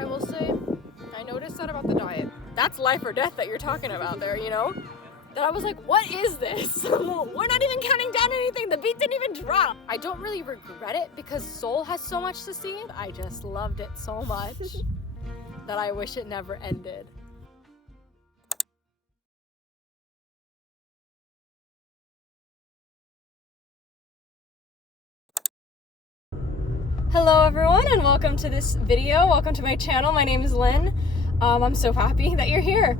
I will say, I noticed that about the diet. That's life or death that you're talking about there, you know? That I was like, what is this? We're not even counting down anything. The beat didn't even drop. I don't really regret it because Seoul has so much to see. I just loved it so much that I wish it never ended. Hello everyone and welcome to this video. Welcome to my channel. My name is Lynne. I'm so happy that you're here.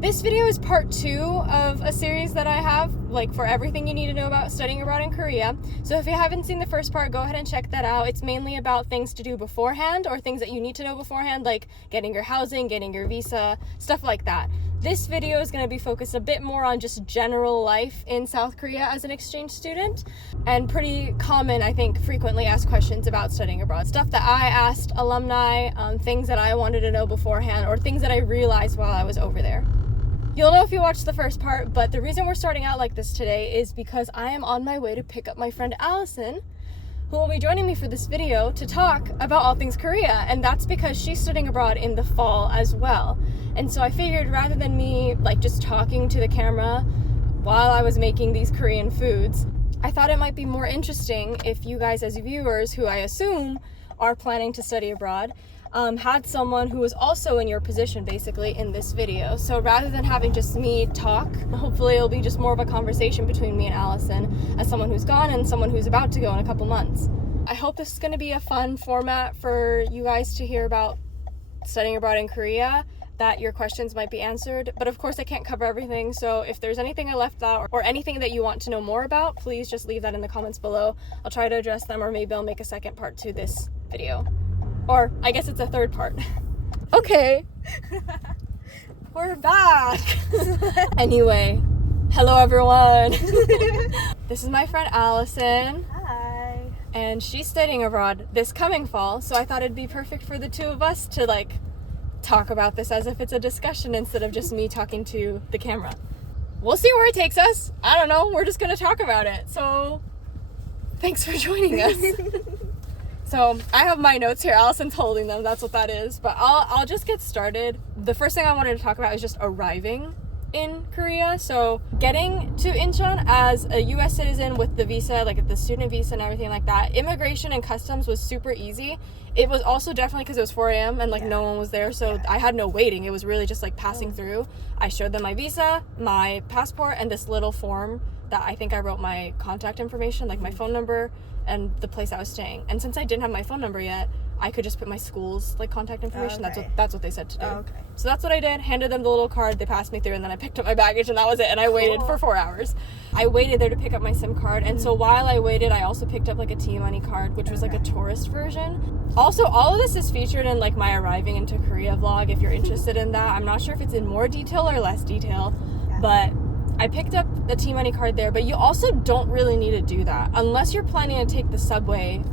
This video is part 2 of a series that I have, like for everything you need to know about studying abroad in Korea. So if you haven't seen the first part, go ahead and check that out. It's mainly about things to do beforehand or things that you need to know beforehand, like getting your housing, getting your visa, stuff like that. This video is going to be focused a bit more on just general life in South Korea as an exchange student, and pretty common, I think, frequently asked questions about studying abroad. Stuff that I asked alumni, things that I wanted to know beforehand, or things that I realized while I was over there. You'll know if you watched the first part, but the reason we're starting out like this today is because I am on my way to pick up my friend Allison, who will be joining me for this video to talk about all things Korea, and that's because she's studying abroad in the fall as well. And so I figured rather than me like just talking to the camera while I was making these Korean foods, I thought it might be more interesting if you guys as viewers, who I assume are planning to study abroad, had someone who was also in your position basically in this video. So rather than having just me talk, hopefully it'll be just more of a conversation between me and Allison as someone who's gone and someone who's about to go in a couple months. I hope this is going to be a fun format for you guys to hear about studying abroad in Korea, that your questions might be answered. But of course I can't cover everything, so if there's anything I left out or anything that you want to know more about, please just leave that in the comments below. I'll try to address them, or maybe I'll make a second part to this video. Or I guess it's a third part. Okay. We're back. Anyway, hello everyone. This is my friend Allison. Hi. And she's studying abroad this coming fall, so I thought it'd be perfect for the two of us to like talk about this as if it's a discussion instead of just me talking to the camera. We'll see where it takes us. I don't know. We're just gonna talk about it. So thanks for joining us. So I have my notes here. Allison's holding them. That's what that is. But I'll just get started. The first thing I wanted to talk about is just arriving in Korea. So getting to Incheon as a US citizen with the visa, like the student visa and everything like that, immigration and customs was super easy. It was also definitely because it was 4 a.m. and like no one was there, so I had no waiting. It was really just like passing through. I showed them my visa, my passport, and this little form that I think I wrote my contact information, like my phone number and the place I was staying. And since I didn't have my phone number yet, I could just put my school's like contact information. Okay. That's what they said to do. Okay. So that's what I did. Handed them the little card. They passed me through, and then I picked up my baggage, and that was it. And I waited for 4 hours. I waited there to pick up my SIM card, and so while I waited, I also picked up like a T-Money card, which was like a tourist version. Also, all of this is featured in like my arriving into Korea vlog. If you're interested in that, I'm not sure if it's in more detail or less detail, but I picked up the T-Money card there. But you also don't really need to do that unless you're planning to take the subway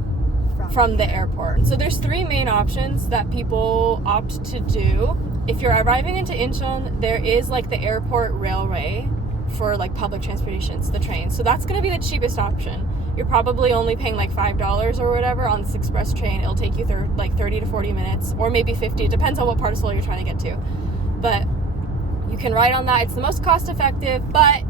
from the airport. So there's 3 main options that people opt to do. If you're arriving into Incheon, there is like the airport railway for like public transportation, the train. So that's going to be the cheapest option. You're probably only paying like $5 or whatever on this express train. It'll take you like 30 to 40 minutes, or maybe 50. It depends on what part of Seoul you're trying to get to. But you can ride on that. It's the most cost effective, but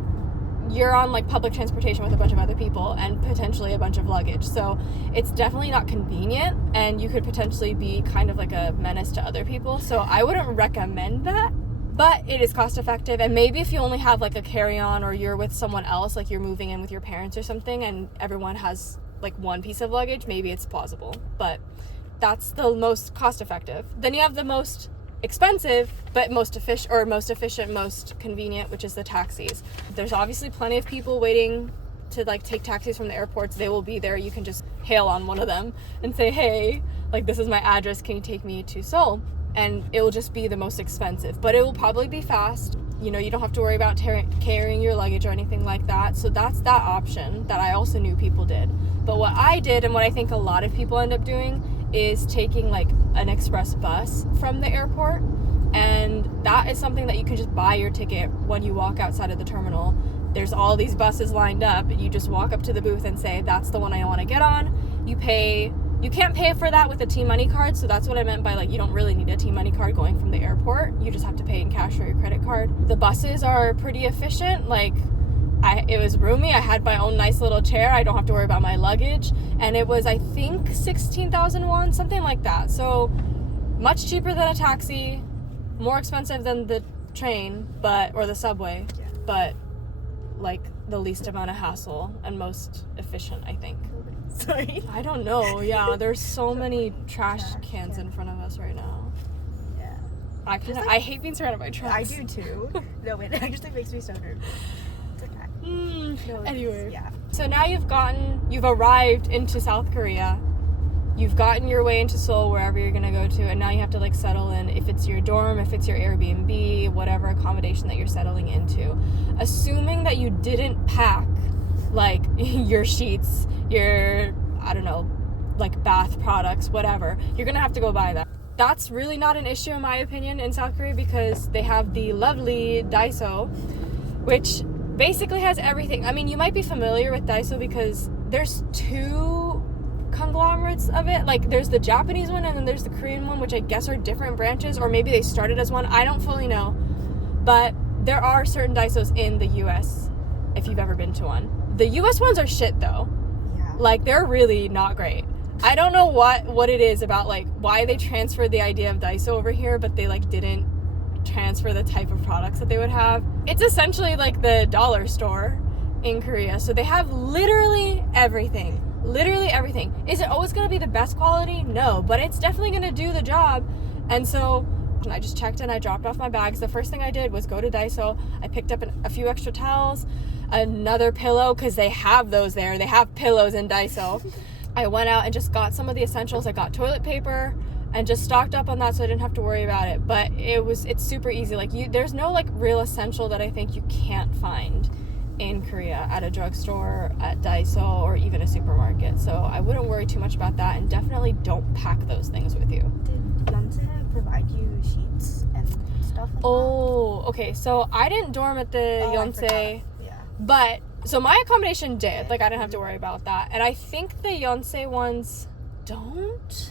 you're on like public transportation with a bunch of other people and potentially a bunch of luggage. So it's definitely not convenient, and you could potentially be kind of like a menace to other people. So I wouldn't recommend that, but it is cost effective. And maybe if you only have like a carry-on, or you're with someone else, like you're moving in with your parents or something, and everyone has like one piece of luggage, maybe it's plausible. But that's the most cost effective. Then you have the most expensive but most efficient, most convenient, which is the taxis. There's obviously plenty of people waiting to like take taxis from the airports. They will be there. You can just hail on one of them and say, hey, like this is my address, can you take me to Seoul? And it will just be the most expensive, but it will probably be fast. You know, you don't have to worry about carrying your luggage or anything like that. So that's that option that I also knew people did. But what I did, and what I think a lot of people end up doing, is taking like an express bus from the airport. And that is something that you can just buy your ticket when you walk outside of the terminal. There's all these buses lined up, and you just walk up to the booth and say, that's the one I want to get on. You pay You can't pay for that with a T-Money card, so that's what I meant by, like, you don't really need a T-Money card going from the airport. You just have to pay in cash or your credit card. The buses are pretty efficient. Like, it was roomy. I had my own nice little chair. I don't have to worry about my luggage. And it was, I think, 16,000 won, something like that. So, much cheaper than a taxi, more expensive than the train, or the subway, but, like, the least amount of hassle and most efficient, I think. Sorry. I don't know. Yeah, there's so many trash cans in front of us right now. Yeah. I hate being surrounded by trucks. I do too. No, it actually makes me so nervous. It's okay. No, anyway. Yeah. So now you've arrived into South Korea. You've gotten your way into Seoul, wherever you're going to go to, and now you have to, like, settle in, if it's your dorm, if it's your Airbnb, whatever accommodation that you're settling into. Assuming that you didn't pack, like, your sheets, your, I don't know, like, bath products, whatever, you're going to have to go buy that. That's really not an issue, in my opinion, in South Korea, because they have the lovely Daiso, which basically has everything. I mean, you might be familiar with Daiso because there's two conglomerates of it. Like, there's the Japanese one and then there's the Korean one, which I guess are different branches, or maybe they started as one. I don't fully know. But there are certain Daisos in the US, if you've ever been to one. The US ones are shit, though. Yeah. Like, they're really not great. I don't know what it is about, like, why they transferred the idea of Daiso over here, but they, like, didn't transfer the type of products that they would have. It's essentially like the dollar store in Korea. So they have literally everything. Literally everything. Is it always going to be the best quality? No, but it's definitely going to do the job. And so I just checked in, I dropped off my bags. The first thing I did was go to Daiso. I picked up a few extra towels, another pillow, because they have those there. They have pillows in Daiso. I went out and just got some of the essentials. I got toilet paper and just stocked up on that so I didn't have to worry about it. But it's super easy. Like, there's no, like, real essential that I think you can't find in Korea at a drugstore, at Daiso, or even a supermarket. So I wouldn't worry too much about that, and definitely don't pack those things with you. Did Yonsei provide you sheets and stuff like that? Okay. So I didn't dorm at the Yonsei, but so my accommodation did. Like, I didn't have to worry about that. And I think the Yonsei ones don't.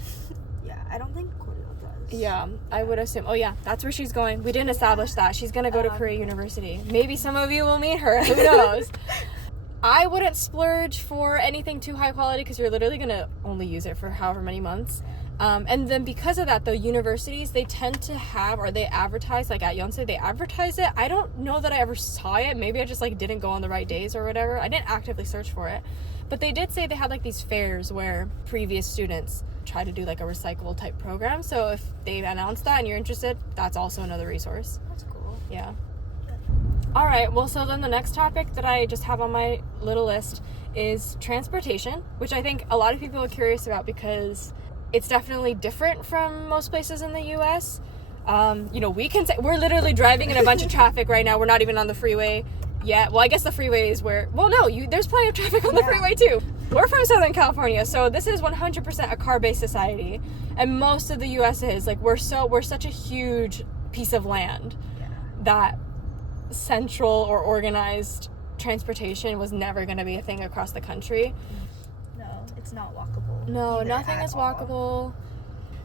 Yeah, I don't think Korea does. Yeah, I would assume. Oh yeah, that's where she's going. We didn't establish that. She's gonna go to Korea University. Maybe some of you will meet her. Who knows? I wouldn't splurge for anything too high quality because you're literally gonna only use it for however many months. And then because of that, the universities, they tend to have, or they advertise, like at Yonsei, they advertise it. I don't know that I ever saw it. Maybe I just, like, didn't go on the right days or whatever. I didn't actively search for it. But they did say they had, like, these fairs where previous students try to do, like, a recyclable type program. So if they announce that and you're interested, that's also another resource. That's cool. Yeah. All right. Well, so then the next topic that I just have on my little list is transportation, which I think a lot of people are curious about because it's definitely different from most places in the U.S. We can say we're literally driving in a bunch of traffic right now. We're not even on the freeway yet. Well, I guess the freeway is where... Well, no, there's plenty of traffic on the freeway too. We're from Southern California, so this is 100% a car-based society, and most of the U.S. is. Like, we're such a huge piece of land that central or organized transportation was never going to be a thing across the country. No, it's not walkable. No, nothing is walkable.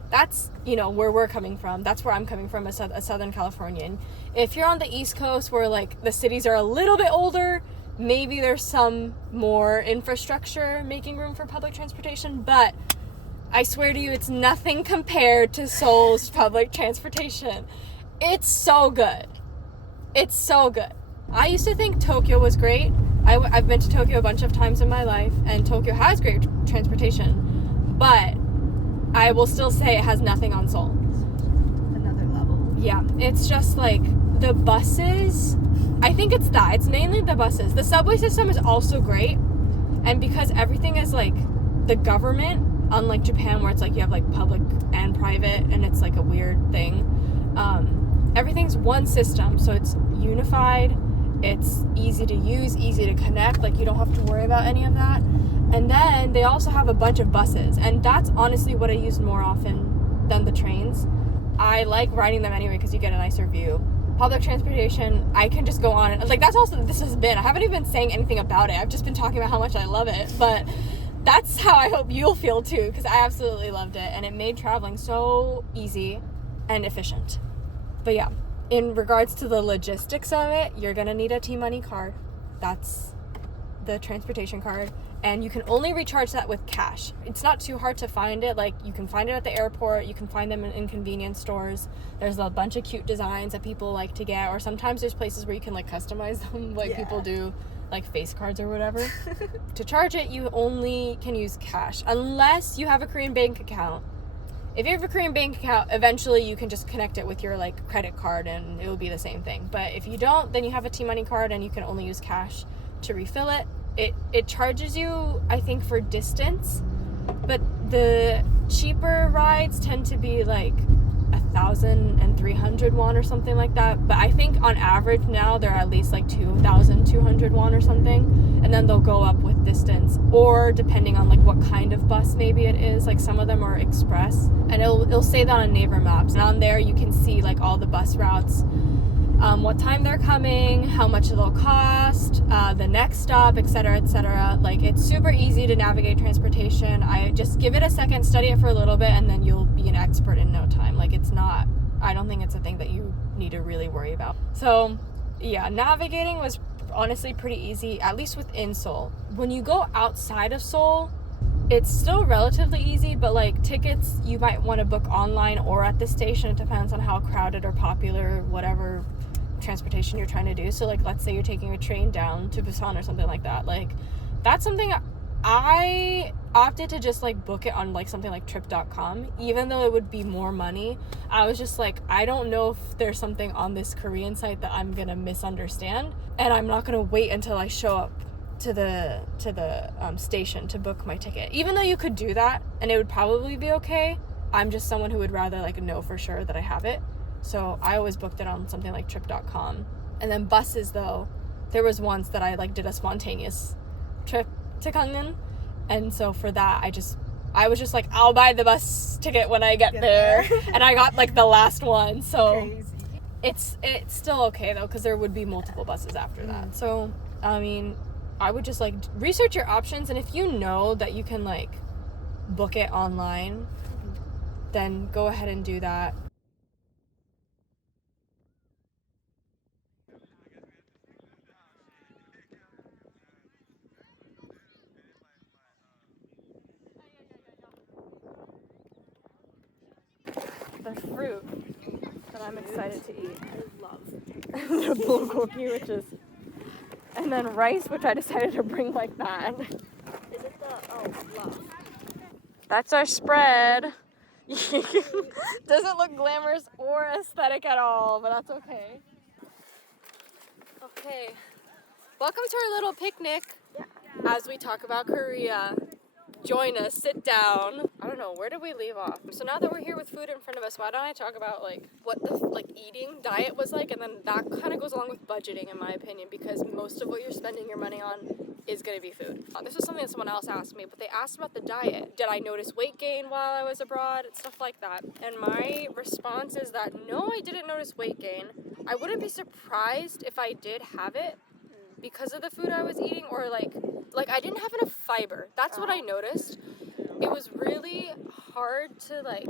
That's, where we're coming from. That's where I'm coming from, a Southern Californian. If you're on the East Coast where, like, the cities are a little bit older, maybe there's some more infrastructure making room for public transportation, but I swear to you, it's nothing compared to Seoul's public transportation. It's so good. It's so good. I used to think Tokyo was great. I've been to Tokyo a bunch of times in my life, and Tokyo has great transportation, but I will still say it has nothing on Seoul. Another level. Yeah, it's just like the buses. I think it's that. It's mainly the buses. The subway system is also great, and because everything is like the government, unlike Japan where it's like you have like public and private, and it's like a weird thing. Everything's one system, so it's unified. It's easy to use, easy to connect. Like, you don't have to worry about any of that. And then they also have a bunch of buses, and that's honestly what I use more often than the trains. I like riding them anyway because you get a nicer view. Public transportation, I can just go on and, like, that's also this has been. I haven't even been saying anything about it. I've just been talking about how much I love it. But that's how I hope you'll feel too, because I absolutely loved it, and it made traveling so easy and efficient. But yeah, in regards to the logistics of it, you're gonna need a T-Money card. That's the transportation card, and you can only recharge that with cash. It's not too hard to find it. Like, you can find it at the airport, you can find them in convenience stores. There's a bunch of cute designs that people like to get, or sometimes there's places where you can like customize them, like people do like face cards or whatever. To charge it, you only can use cash unless you have a Korean bank account. If you have a Korean bank account, eventually you can just connect it with your like credit card and it will be the same thing. But if you don't, then you have a T-Money card and you can only use cash to refill it. It charges you, I think, for distance, but the cheaper rides tend to be like 1,300 won or something like that. But I think on average now they're at least like 2,200 won or something, and then they'll go up with distance, or depending on like what kind of bus maybe it is. Like some of them are express, and it'll say that on Naver Maps, and on there you can see like all the bus routes, what time they're coming, how much it'll cost, the next stop, etc., etc. Like, it's super easy to navigate transportation. I just give it a second, study it for a little bit, and then you'll be an expert in no time. Like, I don't think it's a thing that you need to really worry about. So yeah, navigating was honestly pretty easy, at least within Seoul. When you go outside of Seoul, it's still relatively easy, but like tickets you might want to book online or at the station. It depends on how crowded or popular whatever transportation you're trying to do. So like, let's say you're taking a train down to Busan or something like that. Like, that's something I opted to just like book it on like something like trip.com, even though it would be more money. I was just like, I don't know if there's something on this Korean site that I'm gonna misunderstand, and I'm not gonna wait until I show up to the station to book my ticket. Even though you could do that and it would probably be okay, I'm just someone who would rather like know for sure that I have it. So I always booked it on something like trip.com. And then buses, though, there was once that I like did a spontaneous trip to Gangneung, and so for that I was just like, I'll buy the bus ticket when I get there. And I got like the last one. So crazy. It's still okay though, because there would be multiple buses after that. So I mean, I would just like research your options, and if you know that you can like book it online, then go ahead and do that. The fruit that I'm excited to eat. I love The bulgogi, which is, and then rice, which I decided to bring like that. Is it the love? That's our spread. Doesn't look glamorous or aesthetic at all, but that's okay. Okay, welcome to our little picnic as we talk about Korea. Join us, sit down. I don't know, where did we leave off? So now that we're here with food in front of us, why don't I talk about like what the eating diet was like, and then that kind of goes along with budgeting in my opinion, because most of what you're spending your money on is going to be food. This was something that someone else asked me, but they asked about the diet. Did I notice weight gain while I was abroad? Stuff like that. And my response is that no, I didn't notice weight gain. I wouldn't be surprised if I did have it because of the food I was eating, or like I didn't have enough fiber. That's what I noticed. It was really hard to like,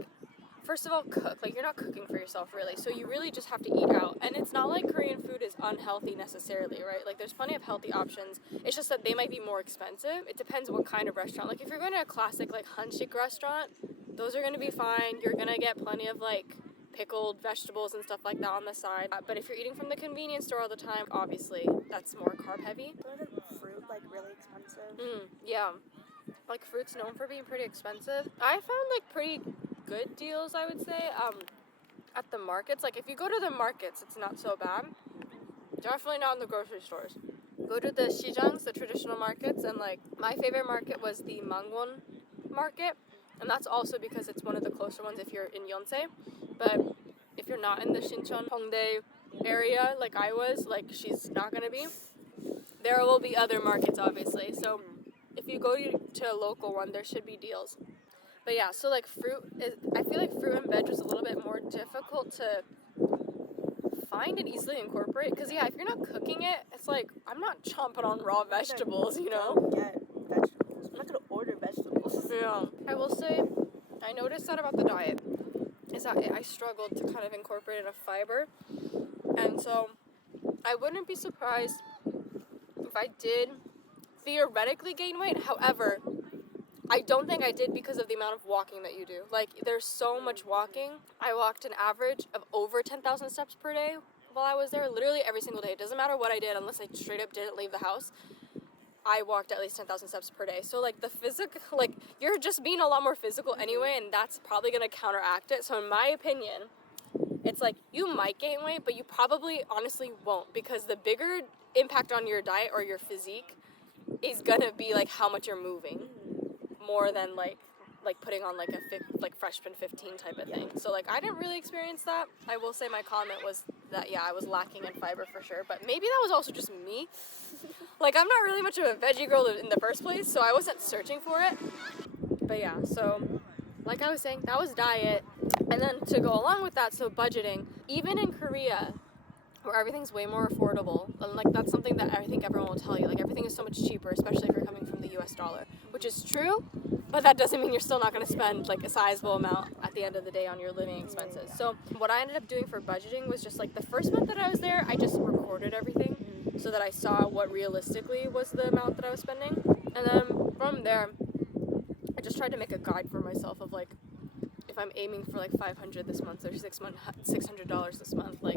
first of all, cook. Like, you're not cooking for yourself really, so you really just have to eat out. And it's not like Korean food is unhealthy necessarily, right? Like, there's plenty of healthy options. It's just that they might be more expensive. It depends what kind of restaurant. Like, if you're going to a classic like Hansik restaurant, those are going to be fine. You're going to get plenty of like pickled vegetables and stuff like that on the side. But if you're eating from the convenience store all the time, obviously that's more carb heavy. Wasn't fruit like really expensive? Yeah, like fruit's known for being pretty expensive. I found like pretty good deals, I would say, at the markets. Like, if you go to the markets, it's not so bad. Definitely not in the grocery stores. Go to the sijangs, the traditional markets, and like my favorite market was the Mangwon market, and that's also because it's one of the closer ones if you're in Yonsei. But if you're not in the Incheon Hongdae area like I was, like she's not gonna be, there will be other markets obviously. So if you go to a local one, there should be deals. But yeah, so like I feel like fruit and veg was a little bit more difficult to find and easily incorporate, because yeah, if you're not cooking it, it's like I'm not chomping on raw vegetables, you know. Get vegetables. I'm not gonna order vegetables. Yeah. I will say, I noticed that about the diet, is that I struggled to kind of incorporate enough fiber. And so, I wouldn't be surprised if I did theoretically gain weight. However, I don't think I did because of the amount of walking that you do. Like, there's so much walking. I walked an average of over 10,000 steps per day while I was there, literally every single day. It doesn't matter what I did unless I straight up didn't leave the house. I walked at least 10,000 steps per day. So, like, the physical, like, you're just being a lot more physical anyway, and that's probably going to counteract it. So, in my opinion, it's like, you might gain weight, but you probably honestly won't, because the bigger impact on your diet or your physique is going to be, like, how much you're moving, more than, like putting on, like, freshman 15 type of thing. So, like, I didn't really experience that. I will say my comment was that, yeah, I was lacking in fiber for sure, but maybe that was also just me. Like, I'm not really much of a veggie girl in the first place, so I wasn't searching for it. But yeah, so like I was saying, that was diet. And then to go along with that, so budgeting. Even in Korea, where everything's way more affordable, and like that's something that I think everyone will tell you. Like, everything is so much cheaper, especially if you're coming from the US dollar, which is true, but that doesn't mean you're still not going to spend like a sizable amount at the end of the day on your living expenses. So what I ended up doing for budgeting was just like the first month that I was there, I just recorded everything so that I saw what realistically was the amount that I was spending. And then from there, I just tried to make a guide for myself of like, if I'm aiming for like $500 this month or $600 this month, like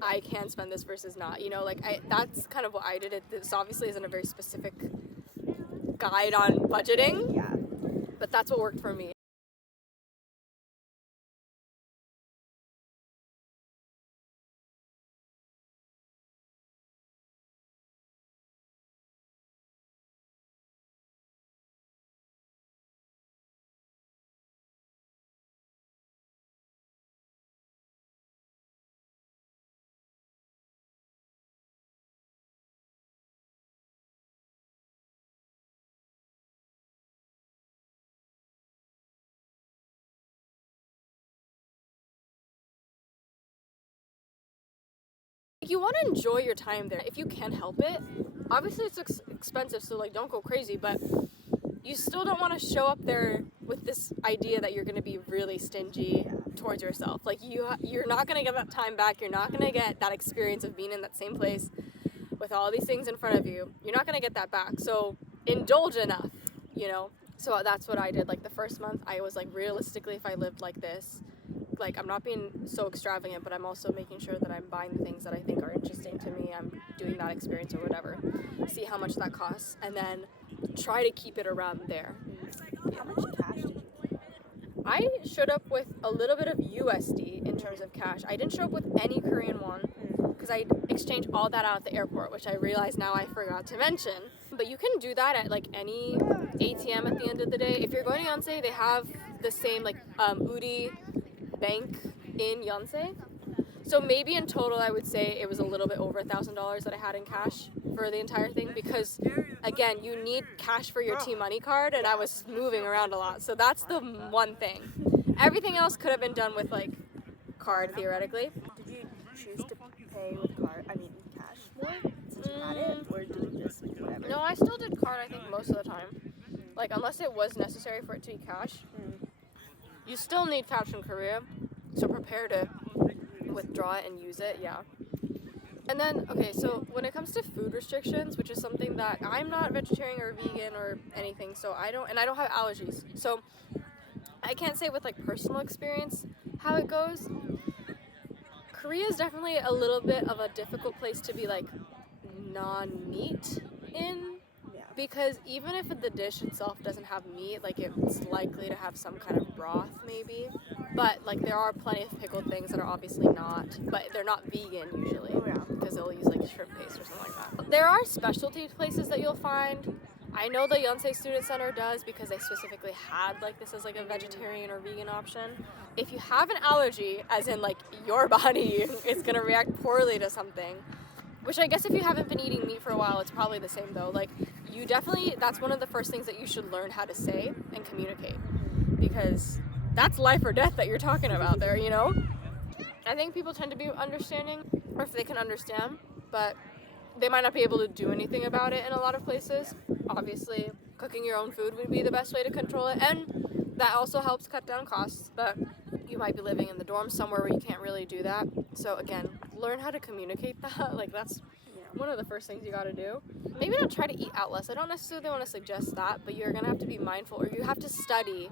I can spend this versus not, you know, like that's kind of what I did. This obviously isn't a very specific guide on budgeting, Yeah. but that's what worked for me. You want to enjoy your time there if you can help it. Obviously it's expensive, so like don't go crazy, but you still don't want to show up there with this idea that you're going to be really stingy towards yourself. Like you're not going to get that time back. You're not going to get that experience of being in that same place with all these things in front of you. You're not going to get that back. So indulge enough, you know? So that's what I did. Like the first month I was like, realistically, if I lived like this, like I'm not being so extravagant, but I'm also making sure that I'm buying the things that I think are interesting to me. I'm doing that experience or whatever. See how much that costs, and then try to keep it around there. How much cash did you bring? I showed up with a little bit of USD in terms of cash. I didn't show up with any Korean won because I exchanged all that out at the airport, which I realize now I forgot to mention. But you can do that at like any ATM at the end of the day. If you're going to Yonsei, they have the same like Uri bank in Yonsei. So maybe in total I would say it was a little bit over $1,000 that I had in cash for the entire thing, because again, you need cash for your T-Money card, and I was moving around a lot. So that's the one thing. Everything else could have been done with like card theoretically. Did you choose to pay with cash more since you had it, or did you just whatever? No, I still did card, I think, most of the time. Like, unless it was necessary for it to be cash. You still need cash in Korea, so prepare to withdraw it and use it, yeah. And then, okay, so when it comes to food restrictions, which is something that I'm not vegetarian or vegan or anything, so I don't have allergies. So I can't say with like personal experience how it goes. Korea is definitely a little bit of a difficult place to be like non-meat in. Because even if the dish itself doesn't have meat, like it's likely to have some kind of broth maybe. But like there are plenty of pickled things that are obviously not, but they're not vegan usually. Oh, yeah. Because they'll use like shrimp paste or something like that. There are specialty places that you'll find. I know the Yonsei Student Center does, because they specifically had like this as like a vegetarian or vegan option. If you have an allergy, as in like your body is gonna react poorly to something, which I guess if you haven't been eating meat for a while, it's probably the same though. Like, you definitely, that's one of the first things that you should learn how to say and communicate. Because that's life or death that you're talking about there, you know? I think people tend to be understanding, or if they can understand, but they might not be able to do anything about it in a lot of places. Obviously, cooking your own food would be the best way to control it, and that also helps cut down costs, but you might be living in the dorms somewhere where you can't really do that. So again, learn how to communicate that. Like, that's one of the first things you gotta do. Maybe not try to eat out less. I don't necessarily want to suggest that, but you're gonna have to be mindful, or you have to study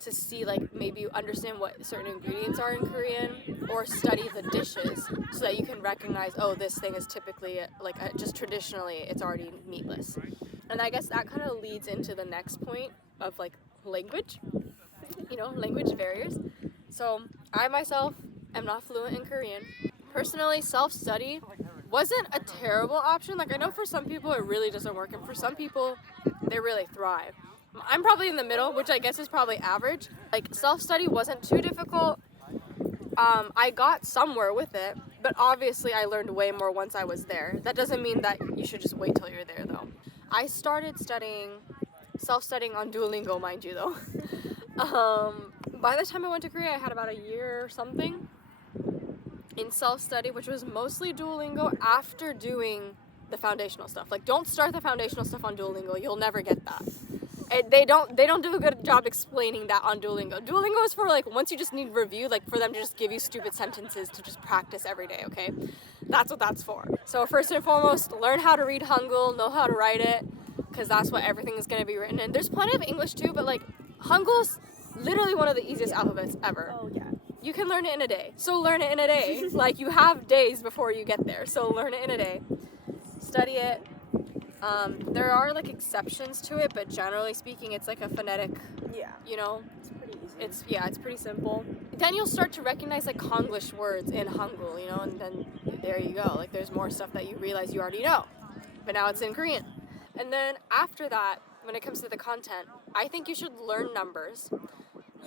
to see, like, maybe you understand what certain ingredients are in Korean, or study the dishes so that you can recognize, oh, this thing is typically, like, just traditionally, it's already meatless. And I guess that kind of leads into the next point of, like, language, language barriers. So I myself am not fluent in Korean. Personally, self-study wasn't a terrible option. Like, I know for some people it really doesn't work, and for some people they really thrive. I'm probably in the middle, which I guess is probably average. Like, self-study wasn't too difficult. I got somewhere with it, but obviously I learned way more once I was there. That doesn't mean that you should just wait till you're there, though. I started self-studying on Duolingo, mind you, though. By the time I went to Korea, I had about a year or something in self-study, which was mostly Duolingo after doing the foundational stuff. Like, don't start the foundational stuff on Duolingo. You'll never get that. They don't do a good job explaining that on Duolingo. Duolingo is for, like, once you just need review, like, for them to just give you stupid sentences to just practice every day, okay? That's what that's for. So first and foremost, learn how to read Hangul, know how to write it, because that's what everything is going to be written in. There's plenty of English too, but, like, Hangul's literally one of the easiest alphabets ever. Oh, yeah. You can learn it in a day. So learn it in a day. Like, you have days before you get there. So learn it in a day. Study it. There are, like, exceptions to it, but generally speaking, it's like a phonetic, Yeah. It's pretty easy. It's pretty simple. Then you'll start to recognize, like, Konglish words in Hangul, and then there you go. Like, there's more stuff that you realize you already know, but now it's in Korean. And then after that, when it comes to the content, I think you should learn numbers.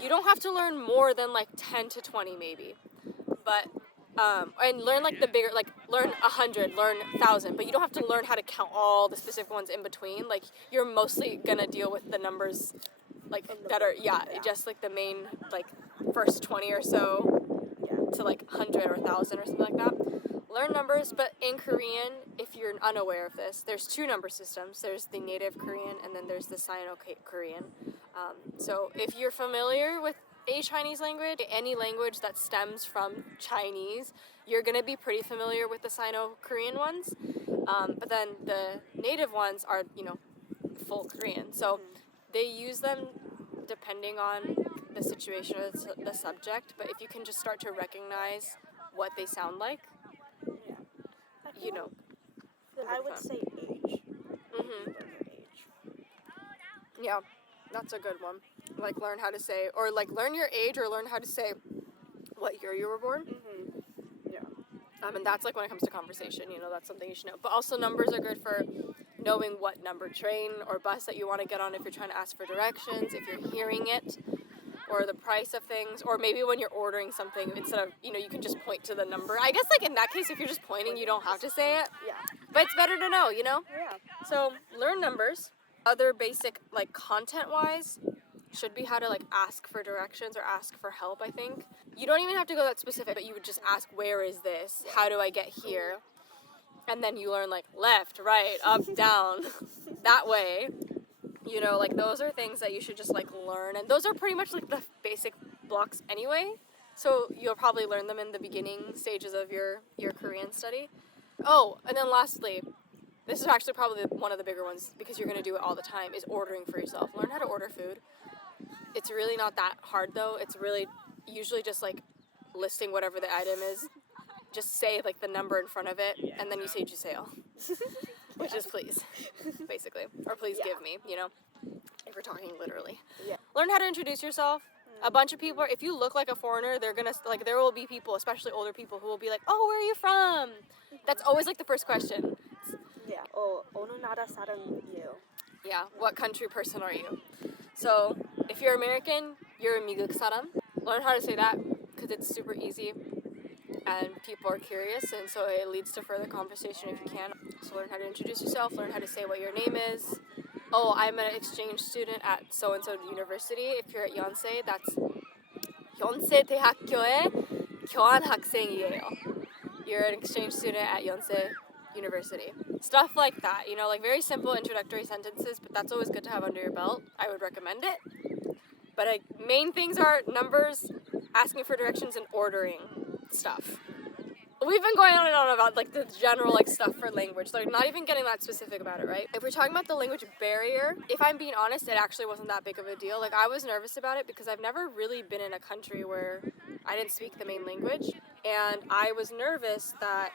You don't have to learn more than, like, 10 to 20 maybe, but and learn, like, the bigger, like, learn 100, learn 1,000, but you don't have to learn how to count all the specific ones in between. Like, you're mostly gonna deal with the numbers, like, that are, just, like, the main, like, first 20 or so to, like, 100 or 1,000 or something like that. Learn numbers, but in Korean, if you're unaware of this, there's two number systems. There's the native Korean, and then there's the Sino-Korean. So if you're familiar with a Chinese language, any language that stems from Chinese, you're going to be pretty familiar with the Sino-Korean ones. But then the native ones are, full Korean. So they use them depending on the situation or the subject. But if you can just start to recognize what they sound like, I would say age. Age. Yeah, that's a good one. Like, learn how to say, or, like, learn your age, or learn how to say what year you were born. Yeah. And that's, like, when it comes to conversation, that's something you should know. But also, numbers are good for knowing what number train or bus that you want to get on if you're trying to ask for directions, if you're hearing it, or the price of things, or maybe when you're ordering something, instead of, you can just point to the number. I guess, like, in that case, if you're just pointing, you don't have to say it. Yeah. But it's better to know, Yeah. So, learn numbers. Other basic, like, content-wise, should be how to, like, ask for directions or ask for help, I think. You don't even have to go that specific, but you would just ask, where is this? How do I get here? And then you learn, like, left, right, up, down, that way. Like, those are things that you should just, like, learn. And those are pretty much, like, the basic blocks anyway. So you'll probably learn them in the beginning stages of your Korean study. Oh, and then lastly, this is actually probably one of the bigger ones, because you're going to do it all the time, is ordering for yourself. Learn how to order food. It's really not that hard, though. It's really usually just, like, listing whatever the item is. Just say, like, the number in front of it, and then you say "주세요," which is please, basically. Or please give me, if we're talking literally. Yeah. Learn how to introduce yourself. A bunch of people, if you look like a foreigner, they're gonna, like, there will be people, especially older people, who will be like, oh, where are you from? That's always, like, the first question. Yeah. 어느 나라 사람이에요? Yeah, what country person are you? So, if you're American, you're a 미국 사람. Learn how to say that, because it's super easy, and people are curious, and so it leads to further conversation if you can. So learn how to introduce yourself, learn how to say what your name is. Oh, I'm an exchange student at so-and-so university. If you're at Yonsei, that's Yonsei 대학교의 교환학생이에요. You're an exchange student at Yonsei University. Stuff like that, you know, like very simple introductory sentences, but that's always good to have under your belt. I would recommend it. But main things are numbers, asking for directions, and ordering stuff. We've been going on and on about like the general like stuff for language, like not even getting that specific about it, right? If we're talking about the language barrier, if I'm being honest, it actually wasn't that big of a deal. Like I was nervous about it because I've never really been in a country where I didn't speak the main language, and I was nervous that,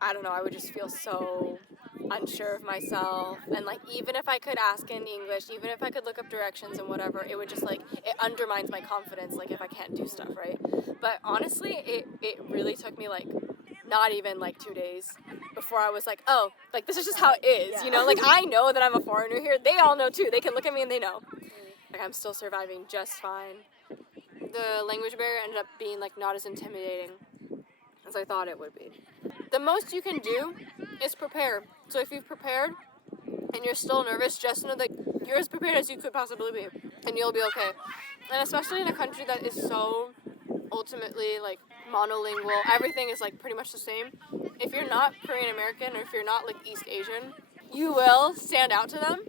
I don't know, I would just feel so unsure of myself, and like even if I could ask in English, even if I could look up directions and whatever, it would just like, it undermines my confidence, like if I can't do stuff, right? But honestly, it really took me like not even like 2 days before I was like, oh, like this is just how it is, you know? Like I know that I'm a foreigner here, they all know too, they can look at me and they know. Like I'm still surviving just fine. The language barrier ended up being like not as intimidating as I thought it would be. The most you can do is prepare. So if you've prepared and you're still nervous, just know that you're as prepared as you could possibly be, and you'll be okay. And especially in a country that is so ultimately like monolingual, everything is like pretty much the same. If you're not Korean American, or if you're not like East Asian, you will stand out to them.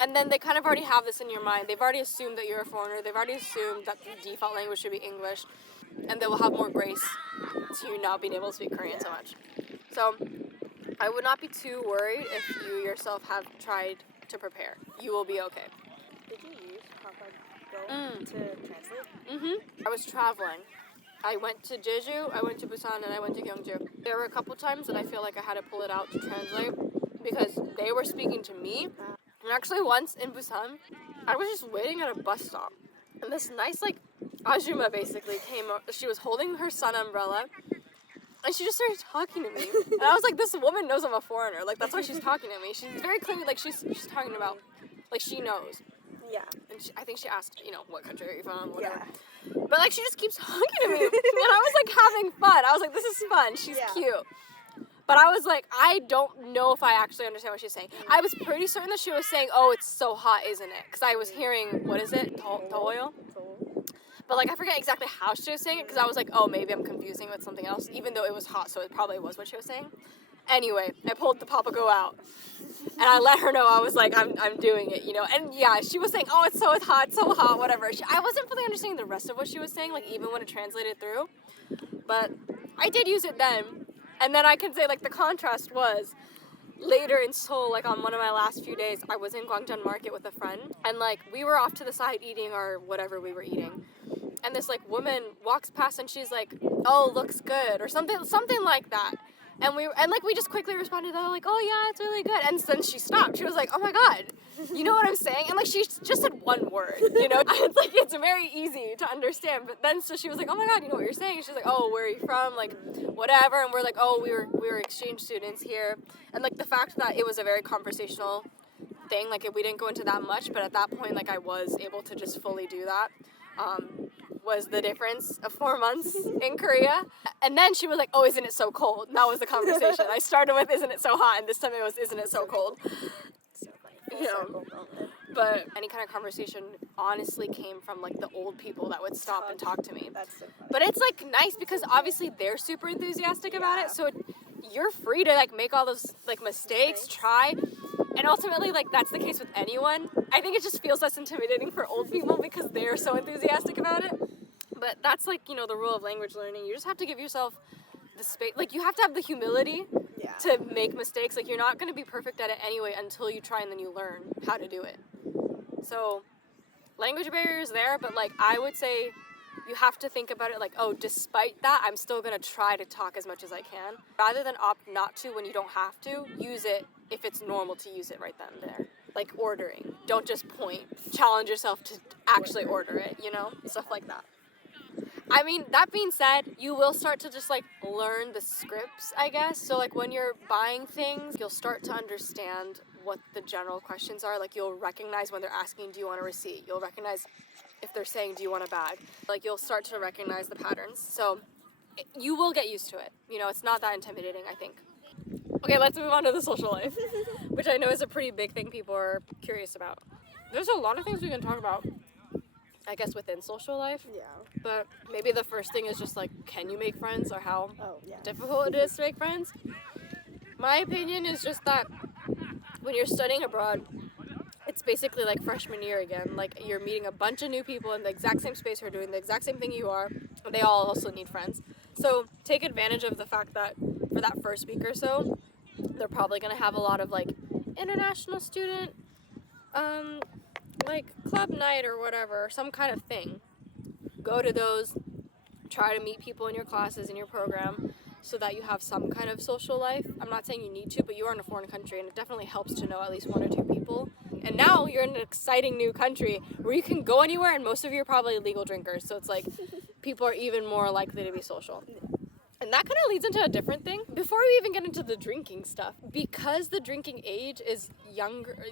And then they kind of already have this in your mind. They've already assumed that you're a foreigner. They've already assumed that the default language should be English. And they will have more grace to you not being able to speak Korean so much. So I would not be too worried if you yourself have tried to prepare. You will be okay. Did you use Papago to translate? I was traveling. I went to Jeju, I went to Busan, and I went to Gyeongju. There were a couple times that I feel like I had to pull it out to translate because they were speaking to me. And actually once in Busan, I was just waiting at a bus stop. And this nice, like, Ajuma basically came, she was holding her sun umbrella, and she just started talking to me. And I was like, this woman knows I'm a foreigner. Like, that's why she's talking to me. She's very clearly, like, she's talking about, like, she knows. Yeah. And I think she asked, you know, what country are you from, whatever. Yeah. But, like, she just keeps talking to me. And I was, like, having fun. I was like, this is fun. She's cute. But I was like, I don't know if I actually understand what she's saying. I was pretty certain that she was saying, oh, it's so hot, isn't it? Because I was hearing, what is it? Toyo? But, like, I forget exactly how she was saying it, because I was like, oh, maybe I'm confusing with something else, even though it was hot, so it probably was what she was saying. Anyway, I pulled the Papago out, and I let her know, I was like, I'm doing it, you know? And, yeah, she was saying, oh, it's so hot, whatever. I wasn't fully understanding the rest of what she was saying, like, even when it translated through. But I did use it then. And then I can say, like, the contrast was later in Seoul, like, on one of my last few days, I was in Gwangjang Market with a friend, and, like, we were off to the side eating our whatever we were eating. And this, like, woman walks past, and she's like, oh, looks good, or something like that. And we just quickly responded, like, oh, yeah, it's really good. And then she stopped. She was like, oh, my God, you know what I'm saying? And, like, she just said one word, you know? It's, like, it's very easy to understand. But then, so she was like, oh, my God, you know what you're saying? And she's like, oh, where are you from? Like, whatever. And we're like, oh, we were exchange students here. And, like, the fact that it was a very conversational thing, like, we didn't go into that much. But at that point, like, I was able to just fully do that. Was the difference of 4 months in Korea. And then she was like, oh, isn't it so cold? And that was the conversation. I started with, isn't it so hot? And this time it was, isn't it so cold? So funny. You know, but any kind of conversation honestly came from, like, the old people that would stop and talk to me. That's so funny. But it's, like, nice because obviously they're super enthusiastic about it. So you're free to, like, make all those, like, mistakes, try. And ultimately, like, that's the case with anyone. I think it just feels less intimidating for old people because they're so enthusiastic about it. But that's, like, you know, the rule of language learning. You just have to give yourself the space. Like, you have to have the humility to make mistakes. Like, you're not going to be perfect at it anyway until you try and then you learn how to do it. So, language barrier is there, but, like, I would say you have to think about it like, oh, despite that, I'm still going to try to talk as much as I can. Rather than opt not to when you don't have to, use it if it's normal to use it right then and there. Like ordering. Don't just point. Challenge yourself to actually order it, you know? Stuff like that. I mean, that being said, you will start to just, like, learn the scripts, I guess. So, like, when you're buying things, you'll start to understand what the general questions are. Like, you'll recognize when they're asking, do you want a receipt? You'll recognize if they're saying, do you want a bag? Like, you'll start to recognize the patterns. So, you will get used to it. You know, it's not that intimidating, I think. Okay, let's move on to the social life, which I know is a pretty big thing people are curious about. There's a lot of things we can talk about, I guess, within social life. Yeah. But maybe the first thing is just, like, can you make friends, or how Oh, yeah. difficult it is to make friends? My opinion is just that when you're studying abroad, it's basically like freshman year again. Like, you're meeting a bunch of new people in the exact same space who are doing the exact same thing you are. They all also need friends. So take advantage of the fact that for that first week or so, they're probably going to have a lot of, like, international student, like, club night or whatever, some kind of thing. Go to those, try to meet people in your classes, in your program, so that you have some kind of social life. I'm not saying you need to, but you are in a foreign country, and it definitely helps to know at least one or two people. And now you're in an exciting new country where you can go anywhere, and most of you are probably legal drinkers, so it's like people are even more likely to be social. And that kind of leads into a different thing. Before we even get into the drinking stuff, because the drinking age is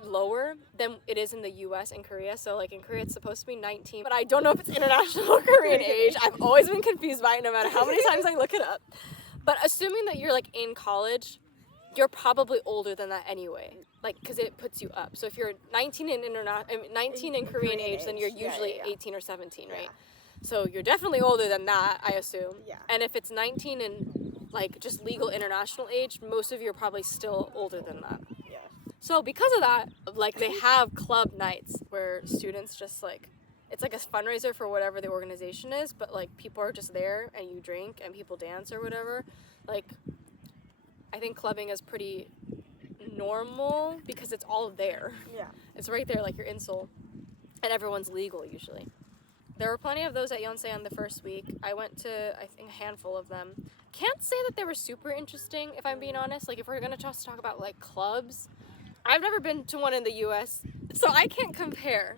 lower than it is in the US and Korea, so like in Korea it's supposed to be 19, but I don't know if it's international Korean age. I've always been confused by it no matter how many times I look it up. But assuming that you're like in college, you're probably older than that anyway, like, because it puts you up. So if you're 19 in Korean age, then you're usually 18 or 17, right? So you're definitely older than that, I assume. Yeah. And if it's 19 in like just legal international age, most of you are probably still older than that. Yeah. So because of that, like, they have club nights where students just like, it's like a fundraiser for whatever the organization is, but like people are just there and you drink and people dance or whatever. Like, I think clubbing is pretty normal because it's all there. Yeah. It's right there, like you're in Seoul, and everyone's legal usually. There were plenty of those at Yonsei on the first week. I went to, I think, a handful of them. Can't say that they were super interesting, if I'm being honest. Like, if we're gonna just talk about like clubs, I've never been to one in the US, so I can't compare.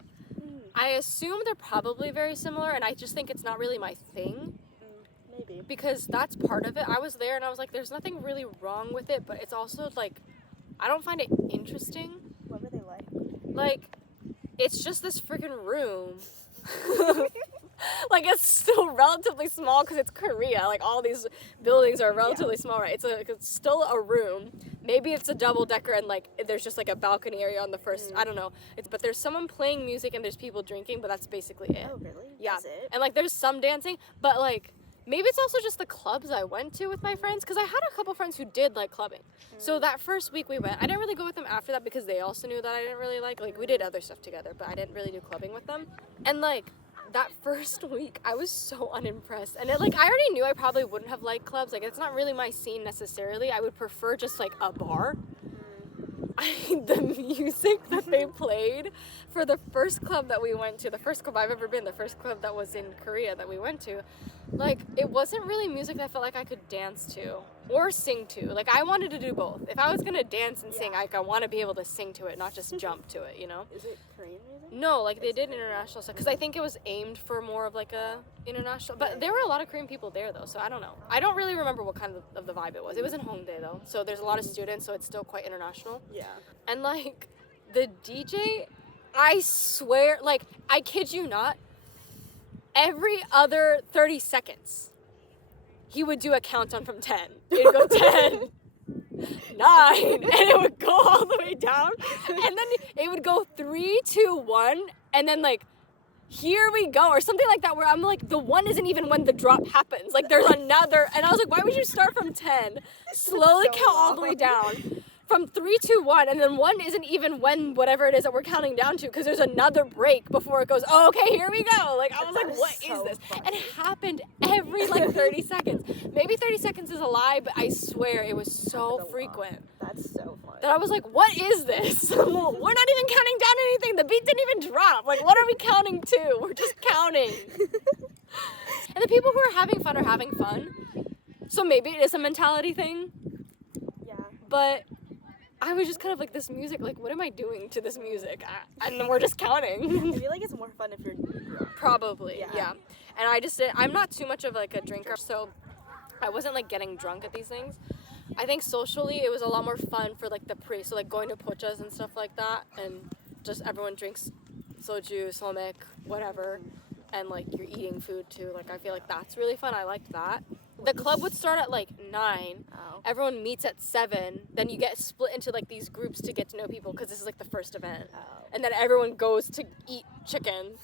I assume they're probably very similar, and I just think it's not really my thing. Maybe. Because that's part of it. I was there and I was like, there's nothing really wrong with it, but it's also like, I don't find it interesting. What were they like? Like, it's just this freaking room. Like, it's still relatively small because it's Korea. Like, all these buildings are relatively small, right? It's still a room. Maybe it's a double decker and like there's just like a balcony area on the first. I don't know. But there's someone playing music and there's people drinking, but that's basically it. Oh, really? Yeah. That's it? And like there's some dancing, but like maybe it's also just the clubs I went to with my friends, because I had a couple friends who did like clubbing. So that first week we went, I didn't really go with them after that because they also knew that I didn't really like we did other stuff together, but I didn't really do clubbing with them. And like that first week, I was so unimpressed. And it, like, I already knew I probably wouldn't have liked clubs. Like, it's not really my scene necessarily. I would prefer just, like, a bar. The music that they played for the first club that we went to, the first club I've ever been, the first club that was in Korea that we went to, like, it wasn't really music that I felt like I could dance to or sing to. Like, I wanted to do both. If I was going to dance and sing, like, I want to be able to sing to it, not just jump to it, you know? Is it Korean music? No, like, they did international stuff, because I think it was aimed for more of, like, a international, but there were a lot of Korean people there, though, so I don't know. I don't really remember what kind of the vibe it was. It was in Hongdae, though, so there's a lot of students, so it's still quite international. Yeah. And, like, the DJ, I swear, like, I kid you not, every other 30 seconds, he would do a countdown from 10. It'd go 10, 9, and it would go all the way down, and then it would go 3, 2, 1, and then, like, here we go, or something like that, where I'm like, the 1 isn't even when the drop happens. Like, there's another, and I was like, why would you start from 10? Slowly so count all the way down. From 3, 2, 1, and then 1 isn't even when whatever it is that we're counting down to, because there's another break before it goes, oh, okay, here we go. Like, I was like, what is this? Funny. And it happened every, like, 30 seconds. Maybe 30 seconds is a lie, but I swear it was so frequent. That's so funny. That I was like, what is this? We're not even counting down anything. The beat didn't even drop. Like, what are we counting to? We're just counting. And the people who are having fun are having fun. So maybe it is a mentality thing. Yeah. But I was just kind of like, this music, like, what am I doing to this music? And then we're just counting. I feel like it's more fun if you're drunk. Probably, yeah. And I'm not too much of, like, a drinker, so I wasn't, like, getting drunk at these things. I think socially it was a lot more fun for, like, the so, like, going to pochas and stuff like that, and just everyone drinks soju, somek, whatever, and, like, you're eating food, too. Like, I feel like that's really fun. I liked that. The club would start at, like, 9. Oh. Everyone meets at 7. Then you get split into, like, these groups to get to know people, because this is, like, the first event. Oh. And then everyone goes to eat chicken.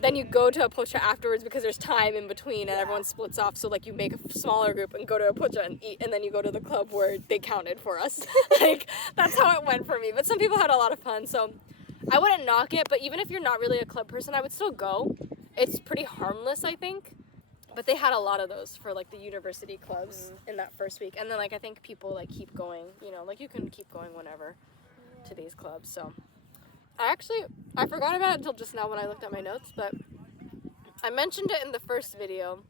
then you go to a pocha afterwards because there's time in between and everyone splits off. So like you make a smaller group and go to a pocha and eat, and then you go to the club where they counted for us. Like that's how it went for me. But some people had a lot of fun, so I wouldn't knock it. But even if you're not really a club person, I would still go. It's pretty harmless, I think. But they had a lot of those for like the university clubs in that first week, and then like I think people like keep going. You know, like you can keep going whenever to these clubs. So. I forgot about it until just now when I looked at my notes, but I mentioned it in the first video